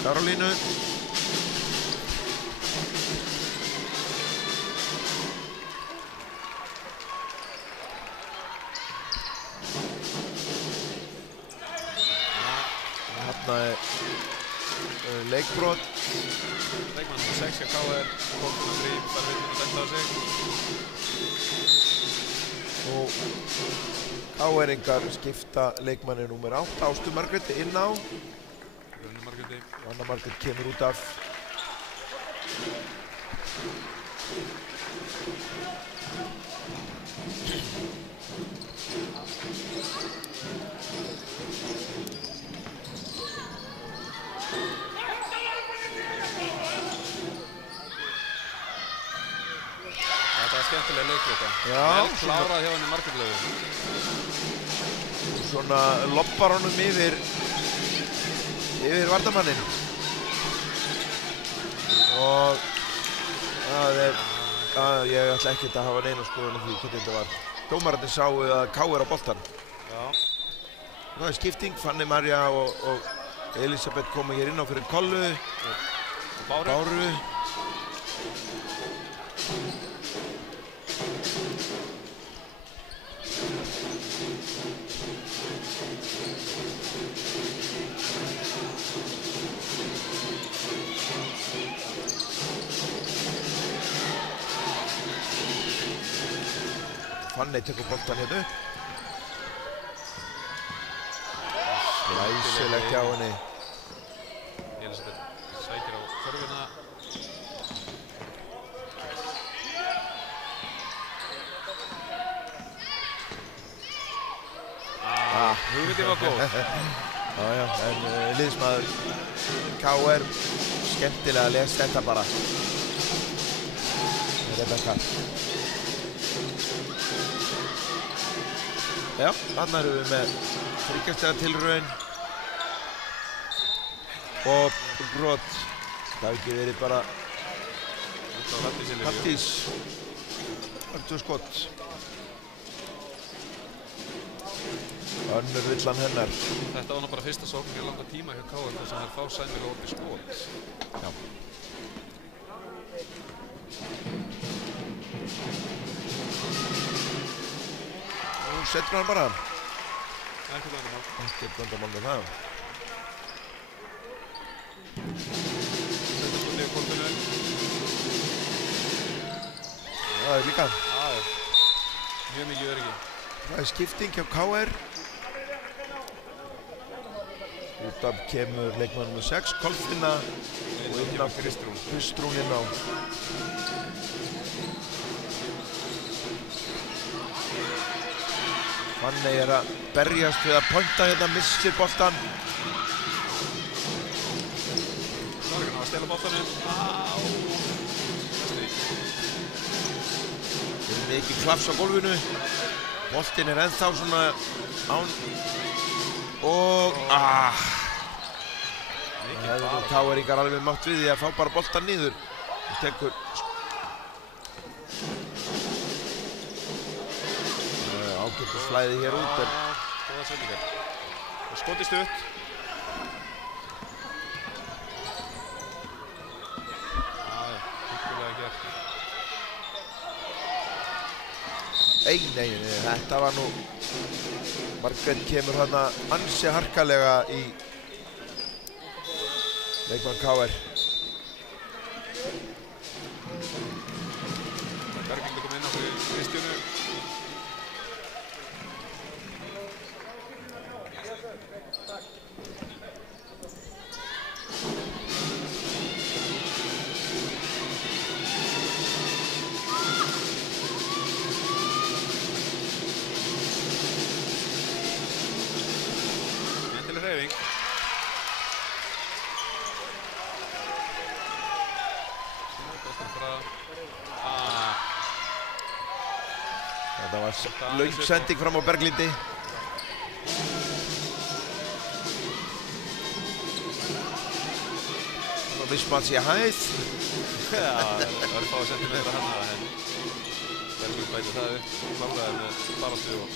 Leikbrot. Leikmann sem 6 hjá KR, Kolbrún Grím, þar viljum að benda á sig. Og KR-ingar skipta leikmanni númer 8, Ástu Margréti, inn á. Anna Margrét kemur út af. Skemmtilega leikleika. Vel klárað hjá henni Margrét Laufey. Svona lobbar honum yfir varnarmanninn. Og ég ætla ekkert að hafa neina skoðun á því hvernig þetta var. Dómararnir sáu að KR á boltan. Já. Það er skipting, Fanny María og Elisabeth koma hér inn á fyrir Kollu. Báru. Fanny tekur boltan hérna upp. Glæsilegt hjá henni. Elisabeth sækir á körfuna. Hugmyndin var góð. Já, en liðsmaður KR skemmtilega lest þetta bara. Rebekka. Já, þarna erum við með þriggjastiga tilraun og brot. Það hefði ekki verið bara Hrafndís. Örtu skott. Önnur villan hennar. Þetta var nú bara fyrsta sókn í langa tíma hjá KR þess að þær fá sæmilega opið skot. Já. Og setur hann bara. Ekkert vandamál. Ekkert vandamál með það. Þetta skotið á kortinu. Það er líka. Mjög mikið öryggi. Það er skipting hjá KR. Út af kemur leikmaður nr. 6, Kolfinna. Og inn af Kristrún inn á. Fanney er að berjast við að pointa hérna, missir boltan. Norgan á að stela boltanum. Það er mikið klafs á gólfinu. Boltinn er ennþá svona án. Og það hefði nú KR-ingar alveg mátt við því að fá bara boltan niður. Það tekur ágættu flæði hér út. Góða sendingar. Og skotið stutt. Hyggulega gert. Nei, þetta var nú... Margrét kemur þarna ansi harkalega í leikmann KR. Berglind kom inn á fyrir Kristjánu. Þetta var löng sending fram á Berglindi. Og mismats í hæð. Já, það var fáið sentimetra hann en Berglind bæti það upp klálega með baráttu og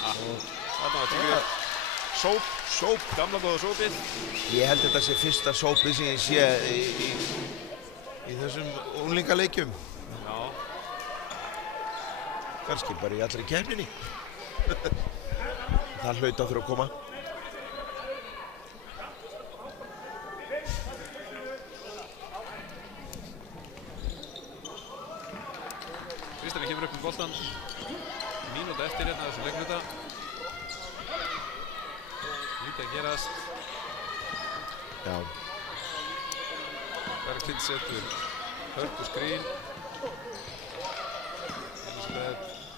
þarna var tímið sóp, gamla góða sópið. Ég held þetta sé fyrsta sópið sem ég sé í þessum unglingaleikjum. Já. Kannski bara í allri keppninni. Það hlaut að þurfa að koma. Kristján kemur upp með boltan. Mínúta eftir hérna þessu leikluta. Lítið að gerast. Já. Berglind setur hörku skrín.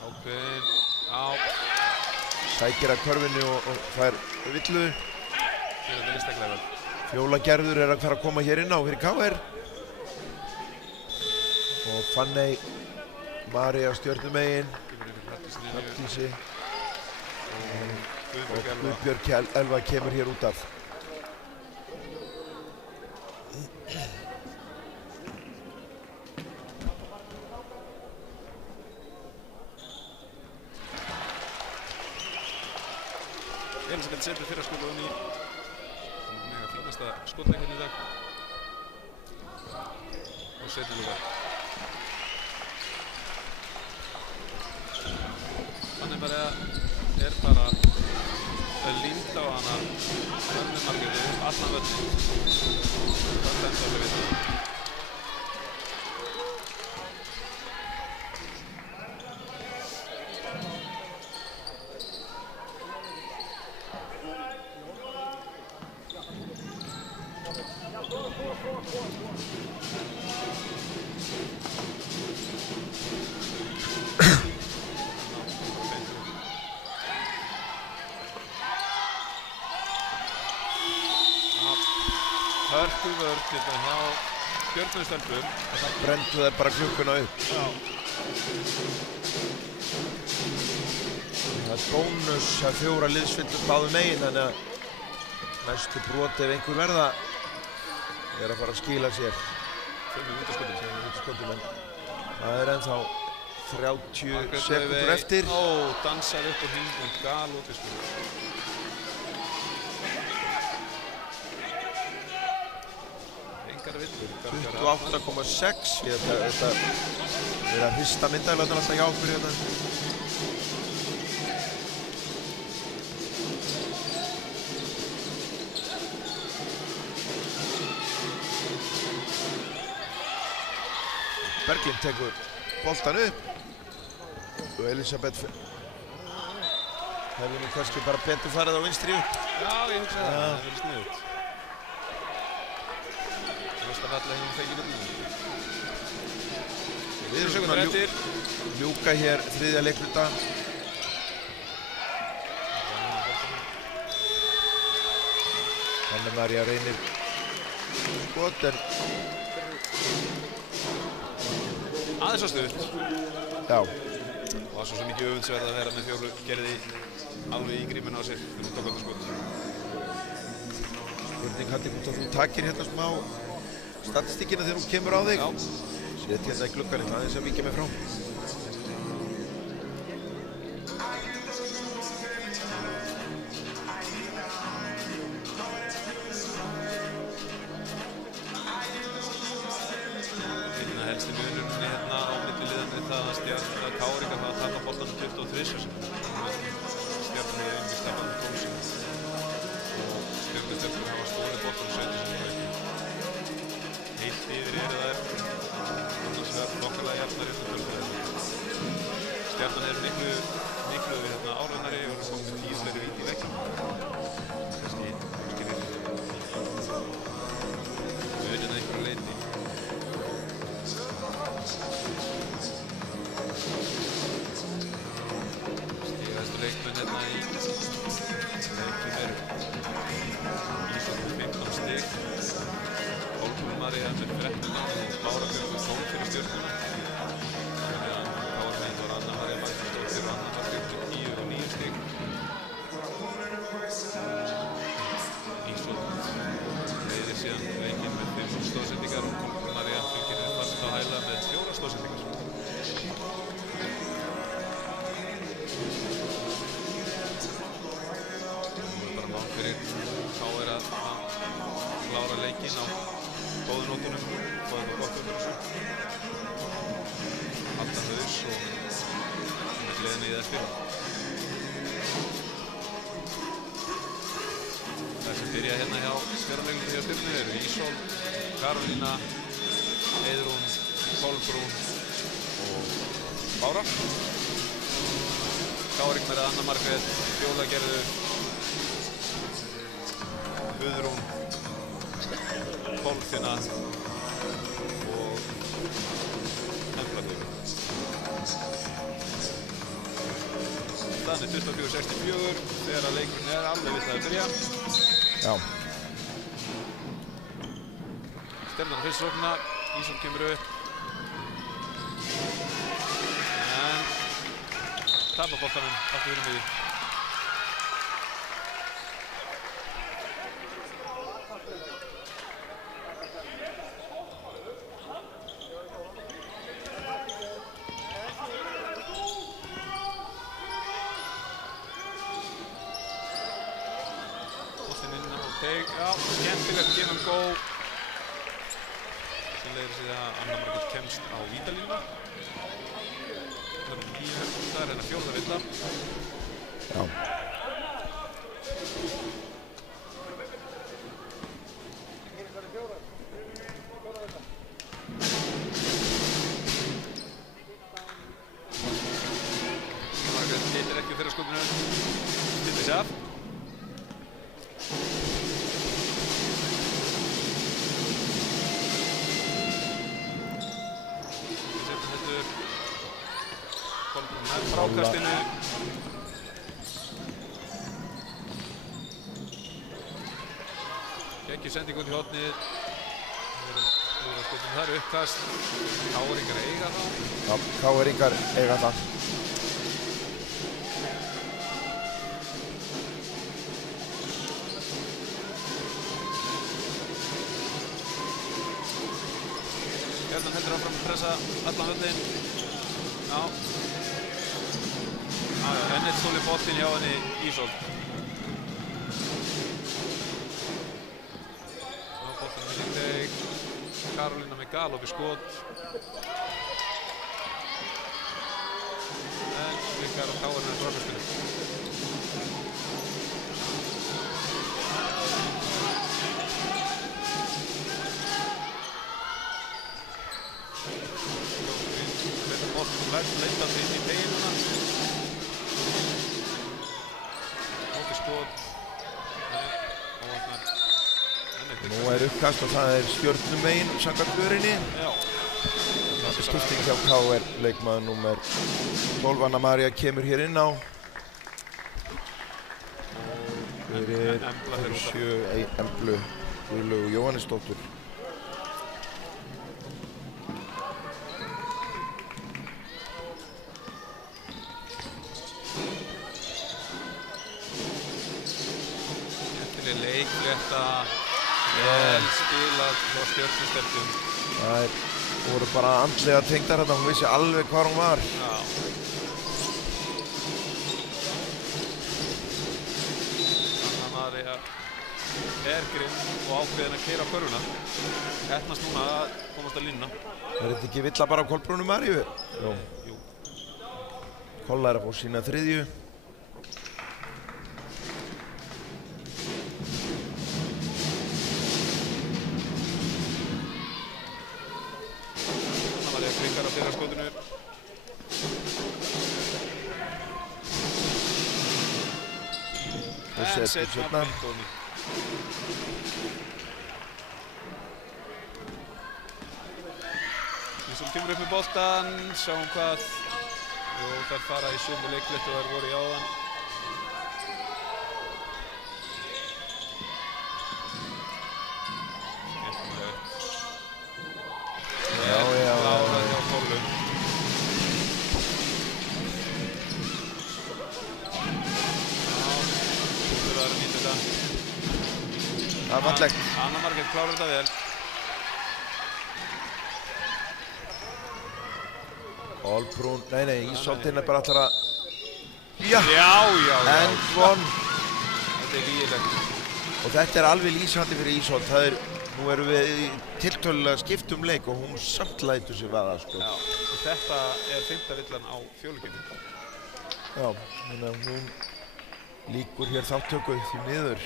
Ákveðin á. Sækir að körfunni og fær villu. Fyrir þetta listaklega vel. Fjóla Gerður er að fara að koma hér inn á fyrir KR. Og Fanney María Stjörnumegin. Hrafndísi. Og Guðbjörg Elva kemur hér út af. Elisabeth setur fyrra skóla í mega fínasta skotleikurinn í dag og setur líka. Þannig bara er bara límt á hana Önnu Margréti allan völlinn. Það stendur alveg við það. Hörkuvörð hérna hjá Björnustelpum. Brendu þeir bara klukkuna upp. Já. Það er bónus að 4 liðsvillur báðum megin, þannig að næstu brot ef einhver verða er að fara að skila sér. 5 vítaskotum. En það er ennþá 30 sekúndur eftir. Ó, dansar upp og hring og galopið sko. Engar villur. 28,6. Þetta er að hrista myndavélarnar alltaf hjá okkur hérna. Berglind tekur boltan upp og Elisabeth hefði nú kannski bara betur farið á vinstri upp. Já, ég hugsa það hefði verið sniðugt. Næsta fallega hefum fengið nöfnum. Við erum svona að ljúka hér þriðja leikluta. Anna-María reynir skot en aðeins á stutt. Já. Og það svo mikið öfundsverð að vera með Fjólu gerði alveg í grímuna á sér þegar hún tók þetta skot. Spurning Halli hvort að þú takir hérna smá statistíkina þegar hún kemur á þig. Já. Sett hérna í gluggan eitthvað aðeins að víkja mig frá. Einna helsti munurinn hérna á milli liðanna er það að Stjarnan Káringar hafa tapað boltanum 23 sinnum. Stjarnan hefur einmitt tapað 12 sinnum. Og Stjörnur hafa stolið boltanum 17 sinnum. Heilt yfir eru þær annars vegar nokkulega jafnari eftir tölfræðina. Stjarnan er miklu hérna áraunari og eru komið 10 fleiri víti í leiknum. Kannski mikið fyrir unnið að einhverju leyti. Stigahæstu leikmenn hérna í leiknum eru Ísland með 15 stig, Kolbrún María með 13 og Bára Björg með 12 fyrir Stjörnuna. Þannig að Káarmegin var Anna-María Magnúsdóttir og Anna Margrét með 10 og 9 stig. Ísland leiðir síðan leikinn með 5 stóðsendingar og Kolbrún María fylgir fast á hæla með 4 stóðsendingar. Fyrir KR að klára leikinn á góðu nótunum, fá eitthvað gott fyrir þessu. Halda haus og með gleðinni í það spila. Það sem byrja hérna hjá stjörnuleikunum hjá Stjörnu eru Ísól, Karolína, Heiðrún, Kolbrún og Bára. Káringar er Anna Margrét, Fjóla Gerður, Guðrún, Kolfinna og Embla-Björg. Staðan er 24-64 þegar að leikurinn er alveg við það að byrja. Já. Stjarnan fyrst sókna, Ísól kemur upp. En tapar boltanum aftur fyrir miði. Skemmtilegt give and go sem leiðir sig að Anna Margrét kemst á vítalínuna. Það er 9 það er hérna 4. villa. Já. Margrét getur ekki þeirra skotinu til þess af. Frákastinu geggjur sending út í hornið. Það eru uppkast. Káringar eiga það. Já, Káringar eiga það. Stjarnan heldur áfram að pressa allan völlinn. Já. Enn stóli boltinn hjá henni Ísól. Ná boltinn með líkteig. Karolína með galop í skot. En vikar á KR með frákastinu. Nú uppkast og það Stjörnumegin samkvæmt förinni. Já. Skipting hjá KR, leikmaður númer 12, Anna María kemur hér inn á. Fyrir Embla fer út af. 7 Emblu Guðlaugu Jóhannesdóttur. Skemmtileg leiklétta, vel spilað frá Stjörnustelpum. Það voru bara andlega tengdar þarna, hún vissi alveg hvar hún var. Já. Anna María grimm og ákveðin að keyra á körfuna. Heppnast núna að komast að línuna. Er þetta ekki villa bara á Kolbrúnu Maríu? Jú. Jú. Kolla að fá sína 3. Anna María klikar á fyrra skotinu. En setna Bindóni. Ísól kemur upp með boltan, sjáum hvað. Jú, þær fara í sömu leikléttu og þær voru í áðan. Klárað hjá Kollum. Það er nýtt þetta. Það er fallegt. Anna Margrét klárar þetta vel. Kolbrún, nei, Ísóltinn er bara allar að... Já! End one! Þetta er lýgilegt. Og þetta er alveg lýsandi fyrir Ísolt. Nú erum við tiltölulega skipt leik og hún samt lætur sig vaða, sko. Já, og þetta er 5. villan á fjólukeppni. Já, þannig að hún líkur hér þáttöku því miður.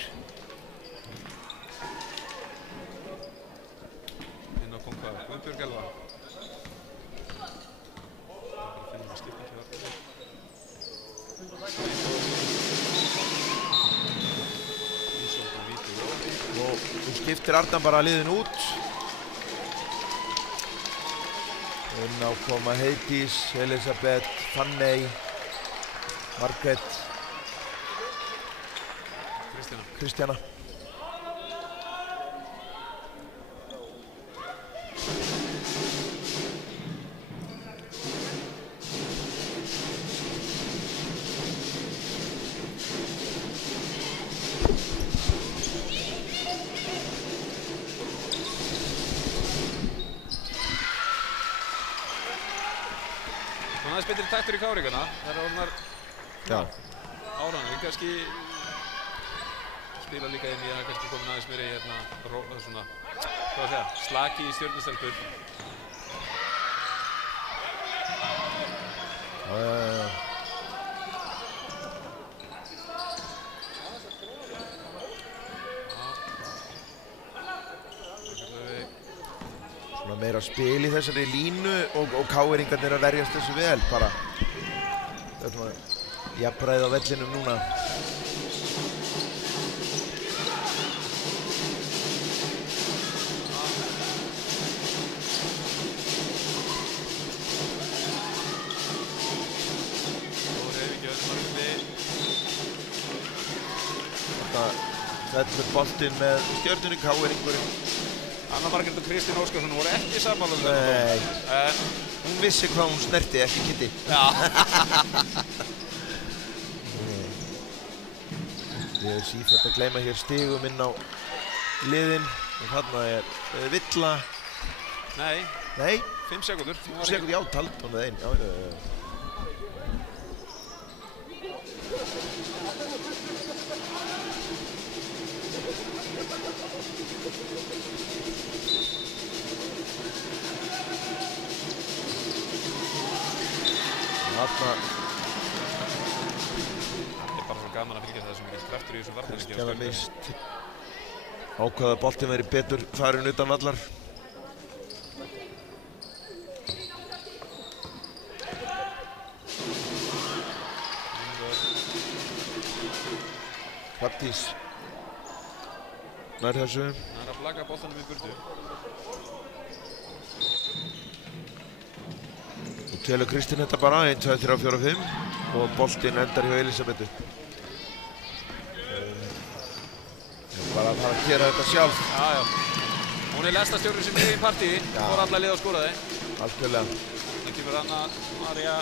Inn á kom hvað? Guðbjörg Elva. Það bara finnum við skipting hjá það. Ísolt og Víti Jóni. Og nú skiptir Arnar bara liðin út. Inn á koma Heiðdís, Elisabeth, Fanney, Margrét, Kristjana. Aðeins betri taktur í Káringana. Það er orðnar áraðanir. Kannski spila líka inn í að kannski komin aðeins meiri hérna svona, hvað að segja, slaki í Stjörnustelpur. Svona meira spil í þessari línu og KR-ingarnir að verjast þessu vel bara. Það er svona jafnræði á vellinum núna. Þetta er boltinn með Stjörnunni, KR-ingurinn. Anna Margrét og Kristín Óskarsson voru ekki sammála um þetta. Nei, hún vissi hvað hún snerti, ekki Kitty. Já. Við erum sífellt að gleyma hér stigum inn á liðin. Og þarna er villa. Nei. 5 sekúndur. 5 sekúndur, já, talt hún með einn. Já. Þarna Það er bara svo gaman að fylgja það sem ekki kraftur í þessum varnarleiki. Stjana mist ákvaða boltinn verið betur farin utan vallar. Hrafndís nær þessu. Það er að flagga boltanum í burtu. Og telur Kristín þetta bara 1, 2, 3, 4, 5 og boltinn endar hjá Elisabethu. Bara að fara að gera þetta sjálf. Já, já. Hún lestastjórinn sem í partíi, fór alla lið og skoraði. Algjörlega. Það kemur Anna María.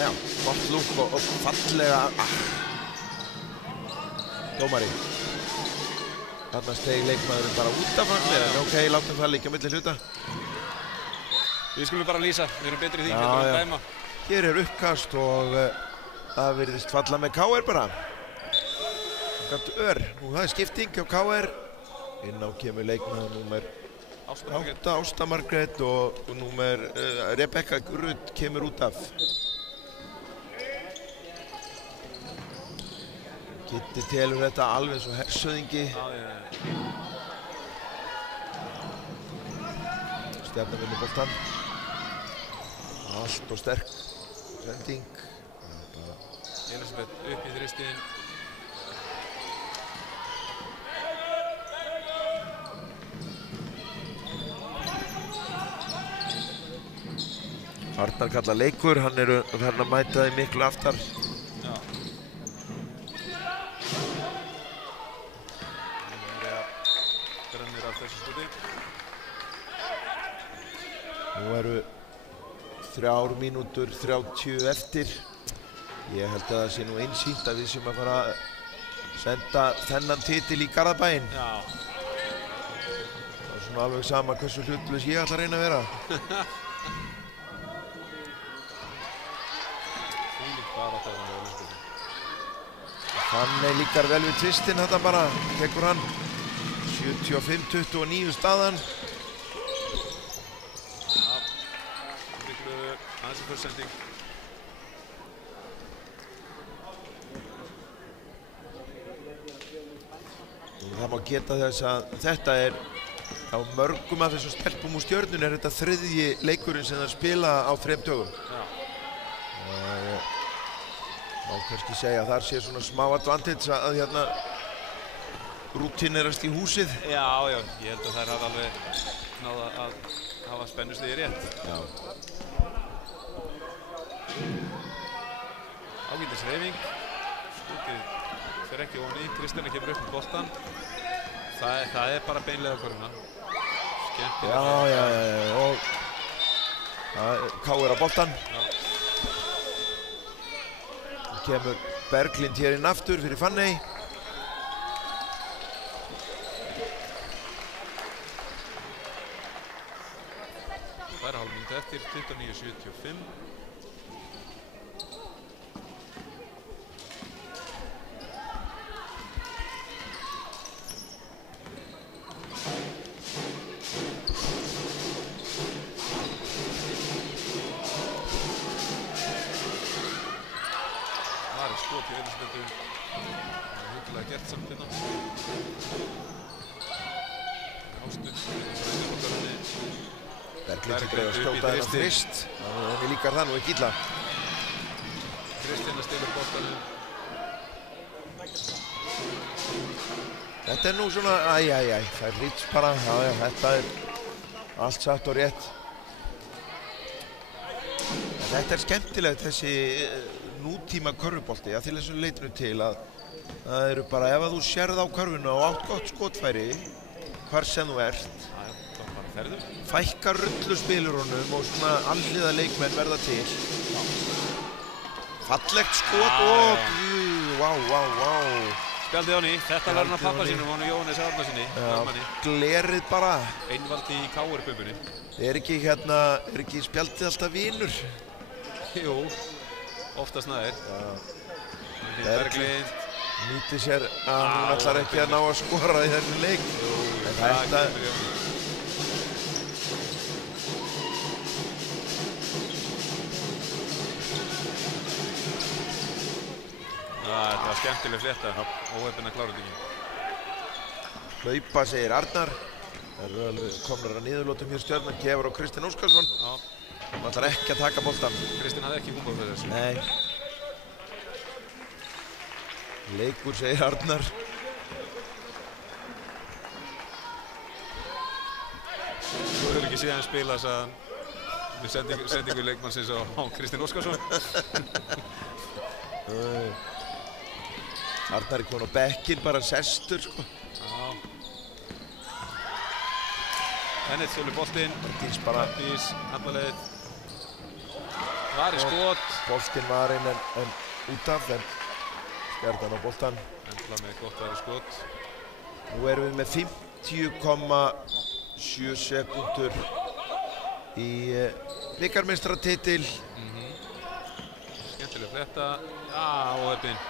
Já, gott lúk og fallega. Dómari. Þarna steig leikmaðurinn bara út af hann, en ok, látum það líka milli hluta. Við skulum bara lýsa, við erum betri í því, getum við að dæma. Hér uppkast og það virðist falla með KR bara. Nú það skipting hjá KR. Inn á kemur leikmaður númer 8, Ásta Margrét og númer Rebekka Rudd kemur út af. Kitti telur þetta alveg eins og hersöðingi. Stjarnan vinnur boltann. Allt og sterk sending. Elisabeth upp í þristinn. Arnar kallar leikur, hann að mæta því miklu aftar. Já. Brennir af þessu skoti. Nú eru 3 mínútur 30 eftir. Ég held að það sé nú einsýnt að við séum að fara að senda þennan titil í Garðabæinn. Já. Það er svona alveg sama hversu hlutlaus ég ætla að reyna að vera. Þannig líkar vel við tvistinn þetta bara, tekur hann 75-29 staðan. Já, miklu aðeins fyrir sending. Það má geta þess að þetta er á mörgum af þessum stelpum úr Stjörnunni er þetta 3. leikurinn sem það spila á 3 dögum. Má kannski segja að þar sé svona smá advantage að hérna rútínerast í húsið. Já, já, ég held að þær hafa alveg náða að hafa spennustigið rétt. Já. Ágætis hreyfing. Skotið fer ekki ofan í. Kristjana kemur upp með boltann. Það er bara beinlega korfuna. Skemmtilega. Já, og KR á boltann. Kemur Berglind hér inn aftur fyrir Fanney. Það er hálf mínútu eftir, 29:75. Skot í Elisabethu. Huggulega gert samt hérna. Ástu. Berglind er að skjóta hérna þrist. Henni líkar það nú ekki illa. Kristjana stelur boltanum. Þetta er nú svona, það er rýts bara. Já, þetta er allt satt og rétt. Þetta er skemmtilegt þessi nútíma körfubolti að til þessum leitinu til að það eru bara ef að þú sérð á körfuna og átt gott skotfæri hvar sem þú ert fækkar rulluspilurunum og svona alliða leikmenn verða til. Fallegt skot og vá. Spjaldið á ný, þetta var hann að pappa sínum, hann og Jóhannes Árnarsinni. Glerið bara. Einvaldi í KR-bumbunni. Er ekki spjaldið alltaf vinur? Jú. Oftast næðir. Berglind nýtti sér að hún ætlar ekki að ná að skora í þessum leik. En þetta var skemmtileg flétta. Óheppinn að klára þetta ekki. Hlaupa segir Arnar. Það eru alveg komnar að niðurlótum hér Stjarnan. Gefur á Kristinn Óskarsson. Hann ætlar ekki að taka boltan. Kristinn hafði ekki húmbað fyrir þessu. Nei. Leikur, segir Arnar. Þú hefur ekki séð hann spila, sagði hann með sendingu leikmannsins á Kristinn Óskarsson. Arnar er komin á bekkinn, bara sestur, sko. Já. Ennett sjálfur boltinn. Martís, handballið. Var í skot. Boltinn var inn en út af, en Stjarnan á boltan. Embla með gott var í skot. Nú erum við með 50,7 sekúndur í bikarmeistaratitil. Skemmtileg fletta. Já, óheppinn.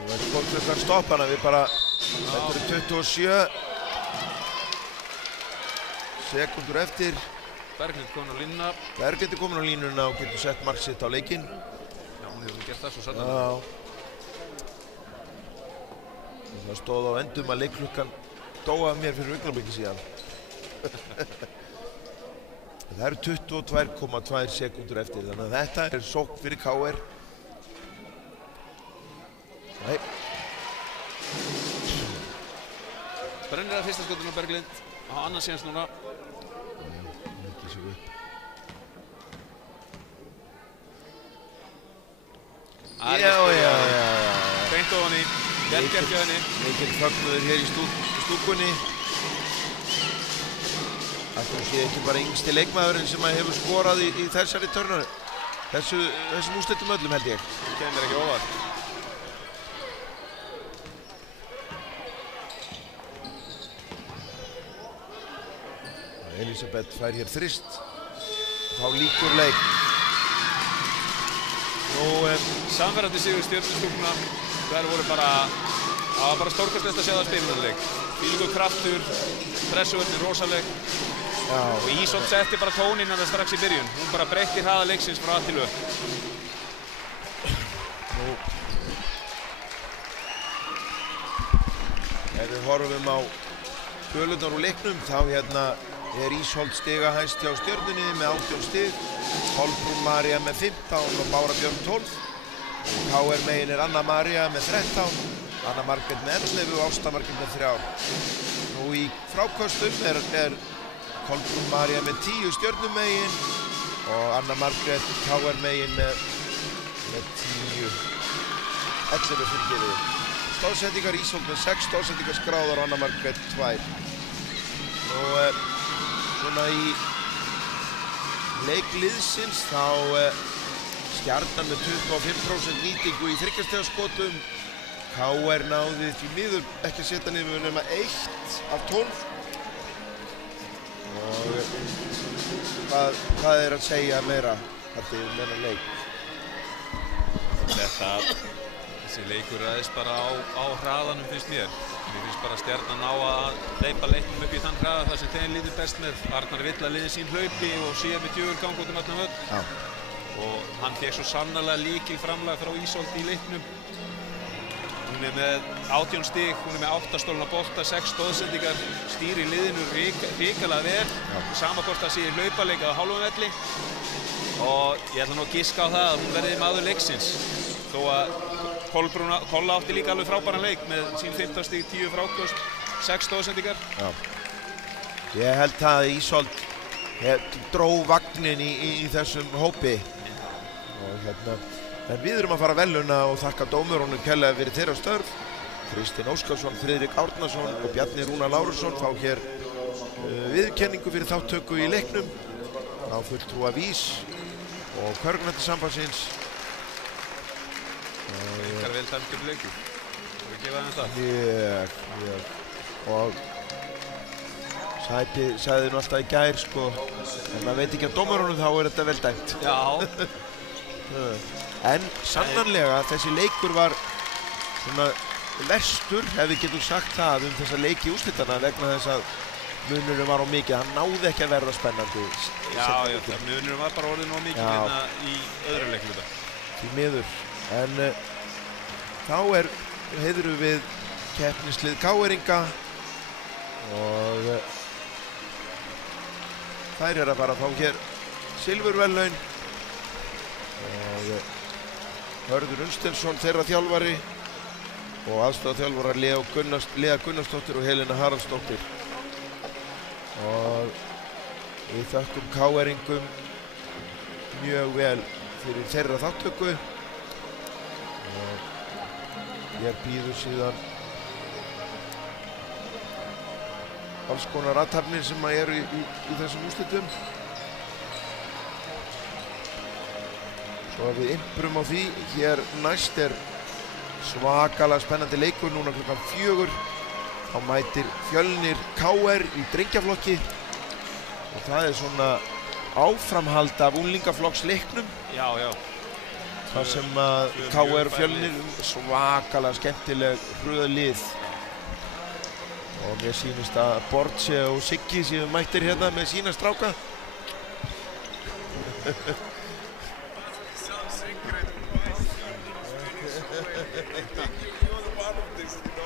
Nú er skotklukkan stoppana, við bara, þetta eru 27 sekúndur eftir. Berglind komin á línuna. Berglind er komin á línuna og getur sett mark sitt á leikinn. Já, hún hefur gert það svo sannarlega. Já. Það stóð á endum að leikklukkan dó af mér fyrir augnablikki síðan. Það eru 22,2 sekúndur eftir, þannig að þetta er sókn fyrir KR. Nei. Brennir að fyrsta skotinu á Berglind. Á annars séns núna. Mikið sig upp. Já. Beint ofan í. Vel gert hjá henni. Mikið fögnuður hér í stúkunni. Það sé ekki bara yngsti leikmaðurinn sem hefur skorað í þessari törnu. Þessum úrslitum öllum, held ég. Það kemur ekki óvart. Elisabeth fær hér þrist. Þá lýkur leik. Samverðandi sigur Stjörnustúlkna. Það voru bara stórkostlegt að sjá það spila þennan leik. Fílíkur kraftur, pressuvörnin rosaleg. Já. Og Ísolt setti bara tóninn hann strax í byrjun. Hún bara breytti hraða leiksins frá A til Ö. Ef við horfum á tölurnar úr leiknum, þá hérna er Ísolt stigahæst hjá Stjörnunni með 18 stig, Kolbrún María með 15 og Bára Björn 12. KR megin er Anna María með 13, Anna Margrét með 11 og Ásta Margrét með 3. Nú í fráköstum er Kolbrún María með 10 Stjörnumegin og Anna Margrét KR megin með 10, 11 fyrirgefið. Stóðsendingar Ísolt með 6 stóðsendingar skráðar og Anna Margrét 2. Og svona í leikliðsins þá Stjarnan með 25% nýtingu í þriggjastigaskotum. KR náði því miður ekki að setja niður nema 1 af 12. Og hvað er að segja meira um þennan leik? Þessi leikur ræðist bara á hraðanum finnst mér. Mér finnst bara Stjarnan á að hleypa leiknum upp í þann hraða þar sem þeim líður best með. Arnar vill að liðið sín hlaupi og sé með djögulgang út allan völl. Já. Og hann fékk svo sannarlega lykilframlag frá Ísolt í leiknum. Hún er með 18 stig, hún er með 8 stólna bolta, 6 stóðsendingar, stýrir liðinu hrikalega vel. Sama hvort það sé í hlaupaleik eða hálfum velli. Og ég ætla nú að giska á það að hún verði maður leiksins. Þó að Kolla átti líka alveg frábæran leik með sín 15 stig, 10 fráköst, 6 stóðsendingar. Já. Ég held að Ísolt dró vagnin í þessum hópi. Og hérna, en við erum að fara að veluna og þakka dómurunum kærlega fyrir þeirra störf. Kristinn Óskarsson, Friðrik Árnason og Bjarni Rúnar Lárusson fá hér viðurkenningu fyrir þáttöku í leiknum á fulltrúa VÍS og Körfuboltasambandsins. Virkar vel dæmdur leikur. Þú gefa þeim það? Mjög. Og Sæti sagði nú alltaf í gær, sko, en maður veit ekki á dómarunum þá er þetta vel dæmt. Já. En sannanlega þessi leikur var svona verstur, ef við getum sagt það, þessa leiki úrslitana vegna þess að munurinn var á mikið, hann náði ekki að verða spennandi. Já, munurinn var bara orðið nóg mikið hérna í öðru leikluta. Því miður, en þá heiðrum við keppnislið KR-inga og þær að fara að fá hér silfurverðlaun og Hörður Unnsteinsson þeirra þjálfari og aðstoðarþjálfarar Lea Gunnarsdóttir og Helena Haraldsdóttir. Og við þökkum KR-ingum mjög vel fyrir þeirra þáttöku. Og hér býður síðan alls konar athafnir sem eru í þessum úrslitum. Svo við imprum á því, hér næst svakalega spennandi leikur núna klukkan 4. Þá mætir Fjölnir KR í drengjaflokki og það svona áframhald af unglingaflokksleiknum. Já. Það sem að KR Fjölnir svakalega skemmtileg hröðlið. Og mér sýnist að Bortse og Siggi séu mættir hérna með sína stráka.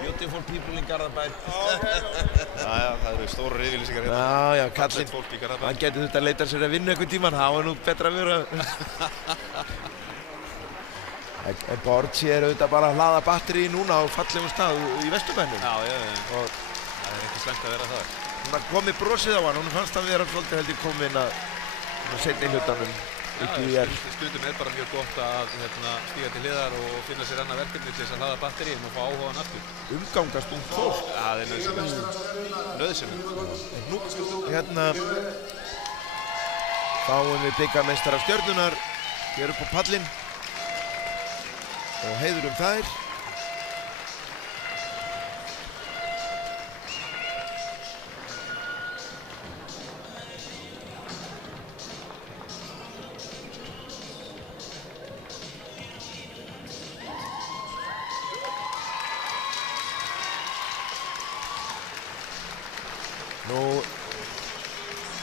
Beautiful people in Garðabær. Já, það eru stóra yfirlýsingar hérna. Já, kallinn, hann gæti þurft að leita sér að vinna einhvern tímann, það var nú betra að vera. En Bortse auðvitað bara að hlaða batteríi núna á fallegum stað í Vesturbænum. Já. Og það ekki slæmt að vera það. Hún komið brosið á hann, hún fannst að vera svolítið heldur komin að seinni hlutanum. Stundum bara mjög gott að stíga til hliðar og finna sér annað verkefni til þess að hlaða batteríum og fá áhugaðan aftur. Umgangast fólk. Það nauðsynlegt. Nú, fáum við bikarmeistara Stjörnunnar hér upp á pallinn og heiðurum þær.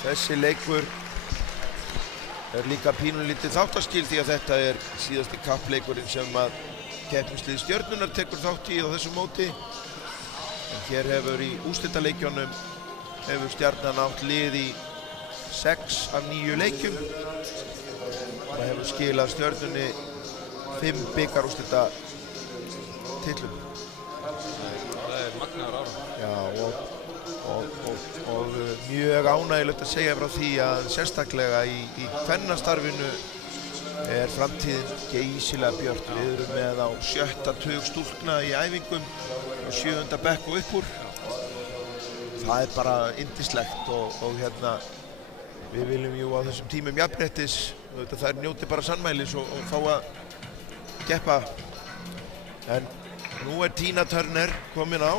Þessi leikur líka pínulítið þáttaskil því að þetta síðasti kappleikurinn sem að keppnislið Stjörnunnar tekur þátt í á þessu móti. En hér hefur í úrslitaleikjunum Stjarnan átt lið í 6 af 9 leikjum. Það hefur skilað Stjörnunni 5 bikarúrslita titlum. Það magnaður árangur. Já, og mjög ánægilegt að segja frá því að sérstaklega í kvennastarfinu framtíðin geysilega björt. Við erum með á 7. tug stúlkna í æfingum og 7. bekk og upp úr. Það bara yndislegt og við viljum jú á þessum tímum jafnréttis þær njóti bara sannmælis og fá að keppa. En nú Tina Turner komin á.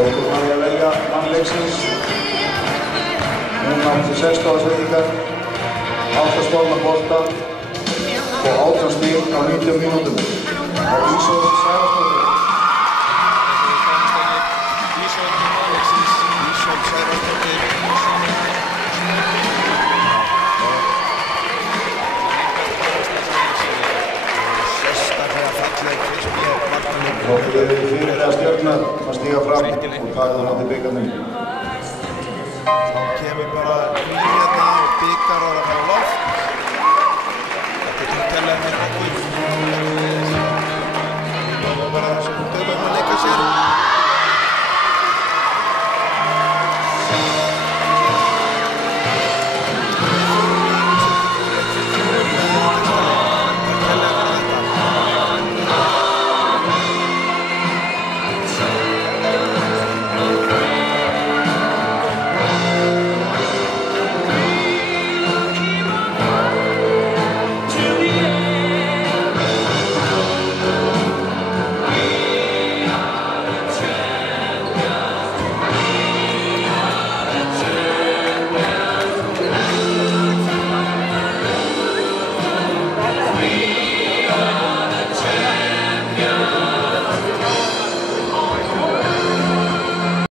Okkur manni að velja mannleiksins. Núna 86 ársveitingar, 8 stólna bolta og 18 stig á 90 mínútum. Og Ísól Særastóttir. Ísól Særastóttir. Sérstaklega falleg finnst mér markmann. Okkur fyrirlega Stjörnar að stíga fram og taka það til bikarnum. Þá kemur bara hlýðna og bikar að það fara á loft. Þetta er tiltæðlega